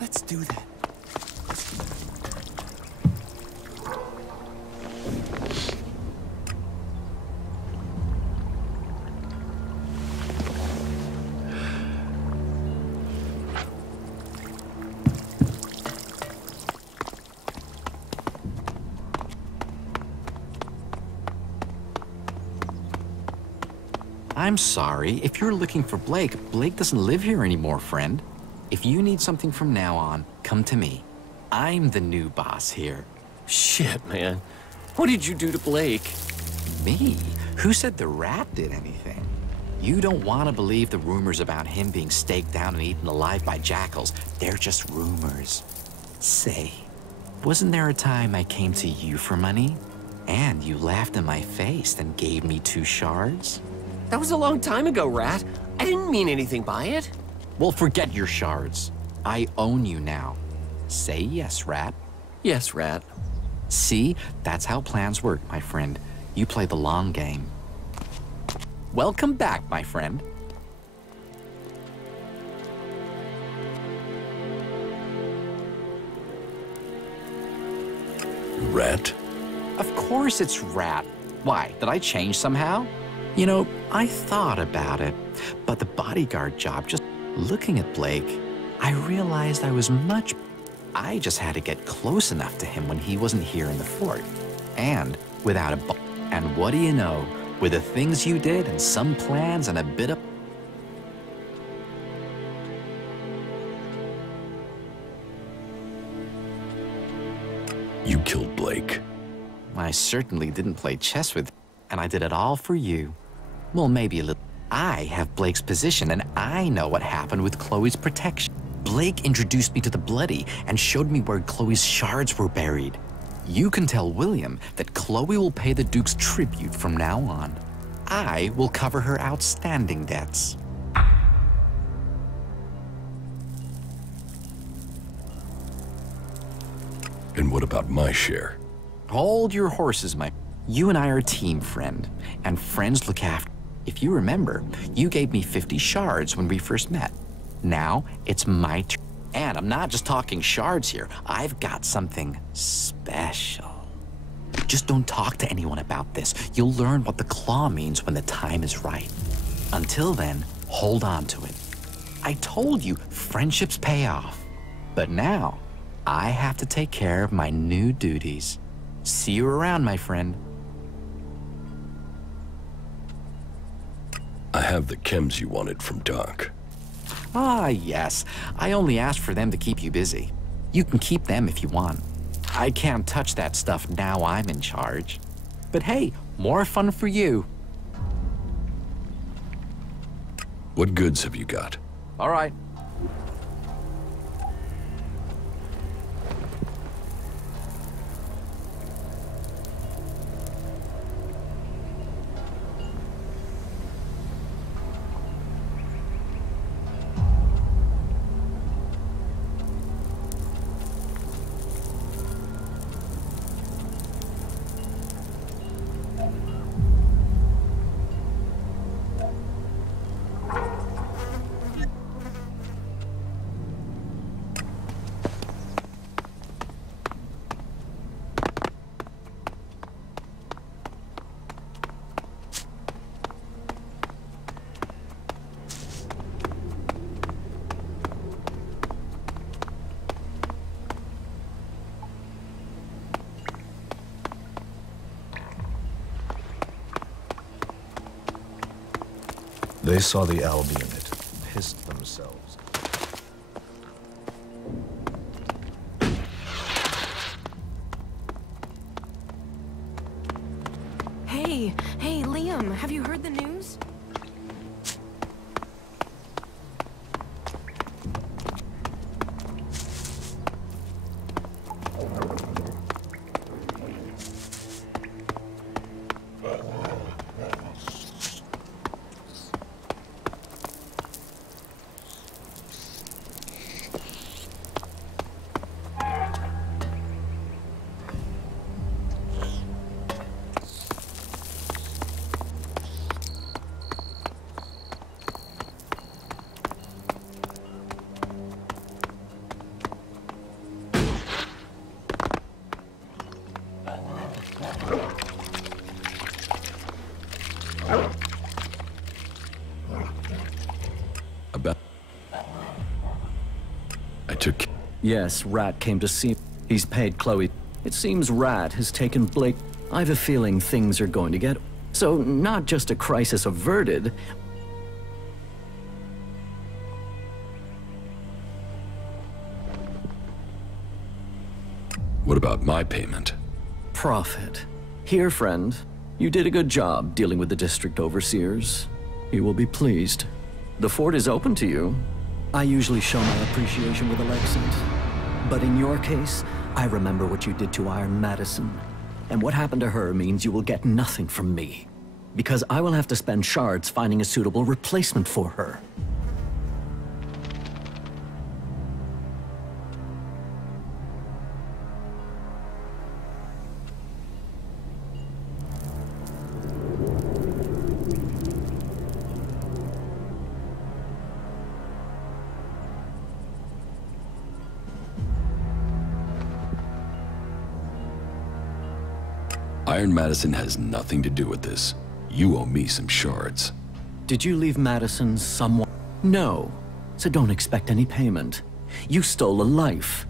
Let's do that. I'm sorry. If you're looking for Blake, Blake doesn't live here anymore, friend. If you need something from now on, come to me. I'm the new boss here. Shit, man. What did you do to Blake? Me? Who said the rat did anything? You don't want to believe the rumors about him being staked down and eaten alive by jackals. They're just rumors. Say, wasn't there a time I came to you for money? And you laughed in my face and gave me 2 shards? That was a long time ago, Rat. I didn't mean anything by it. Well, forget your shards. I own you now. Say yes, Rat. Yes, Rat. See? That's how plans work, my friend. You play the long game. Welcome back, my friend. Rat? Of course it's Rat. Why, did I change somehow? You know, I thought about it, but the bodyguard job, just looking at Blake, I realized I was much... I just had to get close enough to him when he wasn't here in the fort. And without a... And what do you know? With the things you did and some plans and a bit of... You killed Blake. I certainly didn't play chess with... And I did it all for you. Well, maybe a little. I have Blake's position, and I know what happened with Chloe's protection. Blake introduced me to the Bloody and showed me where Chloe's shards were buried. You can tell William that Chloe will pay the Duke's tribute from now on. I will cover her outstanding debts. And what about my share? Hold your horses, my... You and I are a team, friend, and friends look after... If you remember, you gave me 50 shards when we first met. Now, it's my turn. And I'm not just talking shards here. I've got something special. Just don't talk to anyone about this. You'll learn what the claw means when the time is right. Until then, hold on to it. I told you, friendships pay off. But now, I have to take care of my new duties. See you around, my friend. I have the chems you wanted from Doc. Ah, yes. I only asked for them to keep you busy. You can keep them if you want. I can't touch that stuff now I'm in charge. But hey, more fun for you. What goods have you got? All right. They saw the Alb unit, pissed themselves. Hey, Liam, have you heard the news? Yes, Rat came to see. He's paid Chloe. It seems Rat has taken Blake. I have a feeling things are going to get... So, not just a crisis averted. What about my payment? Profit. Here, friend. You did a good job dealing with the district overseers. You will be pleased. The fort is open to you. I usually show my appreciation with Elex., but in your case, I remember what you did to Iron Madison. And what happened to her means you will get nothing from me. Because I will have to spend shards finding a suitable replacement for her. Iron Madison has nothing to do with this. You owe me some shards. Did you leave Madison somewhere? No. So don't expect any payment. You stole a life.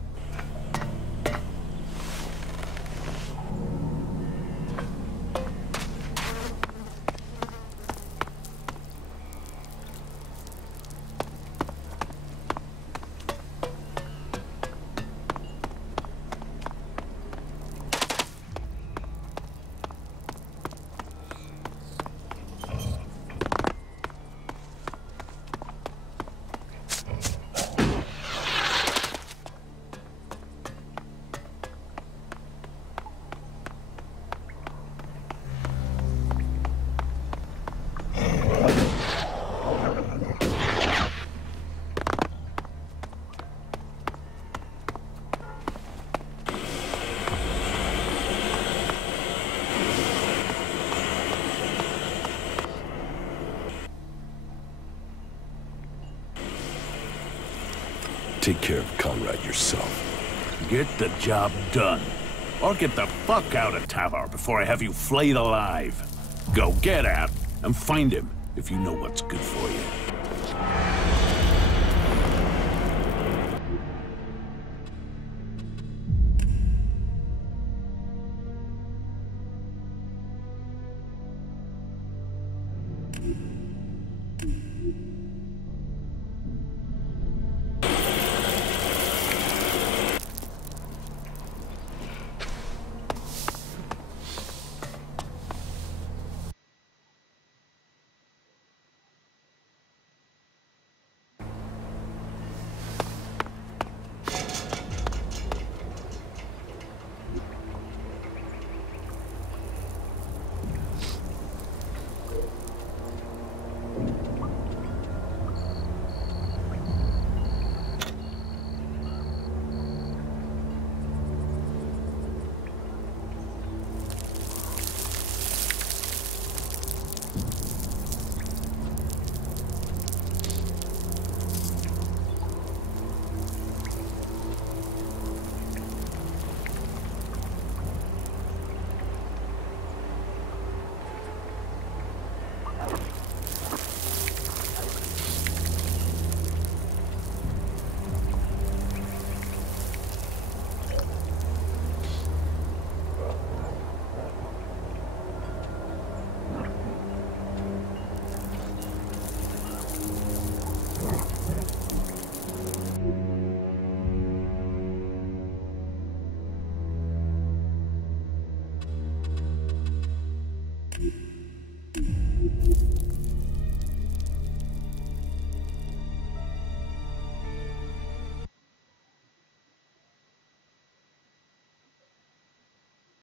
Take care of Conrad yourself. Get the job done. Or get the fuck out of Tavar before I have you flayed alive. Go get out and find him if you know what's good for you.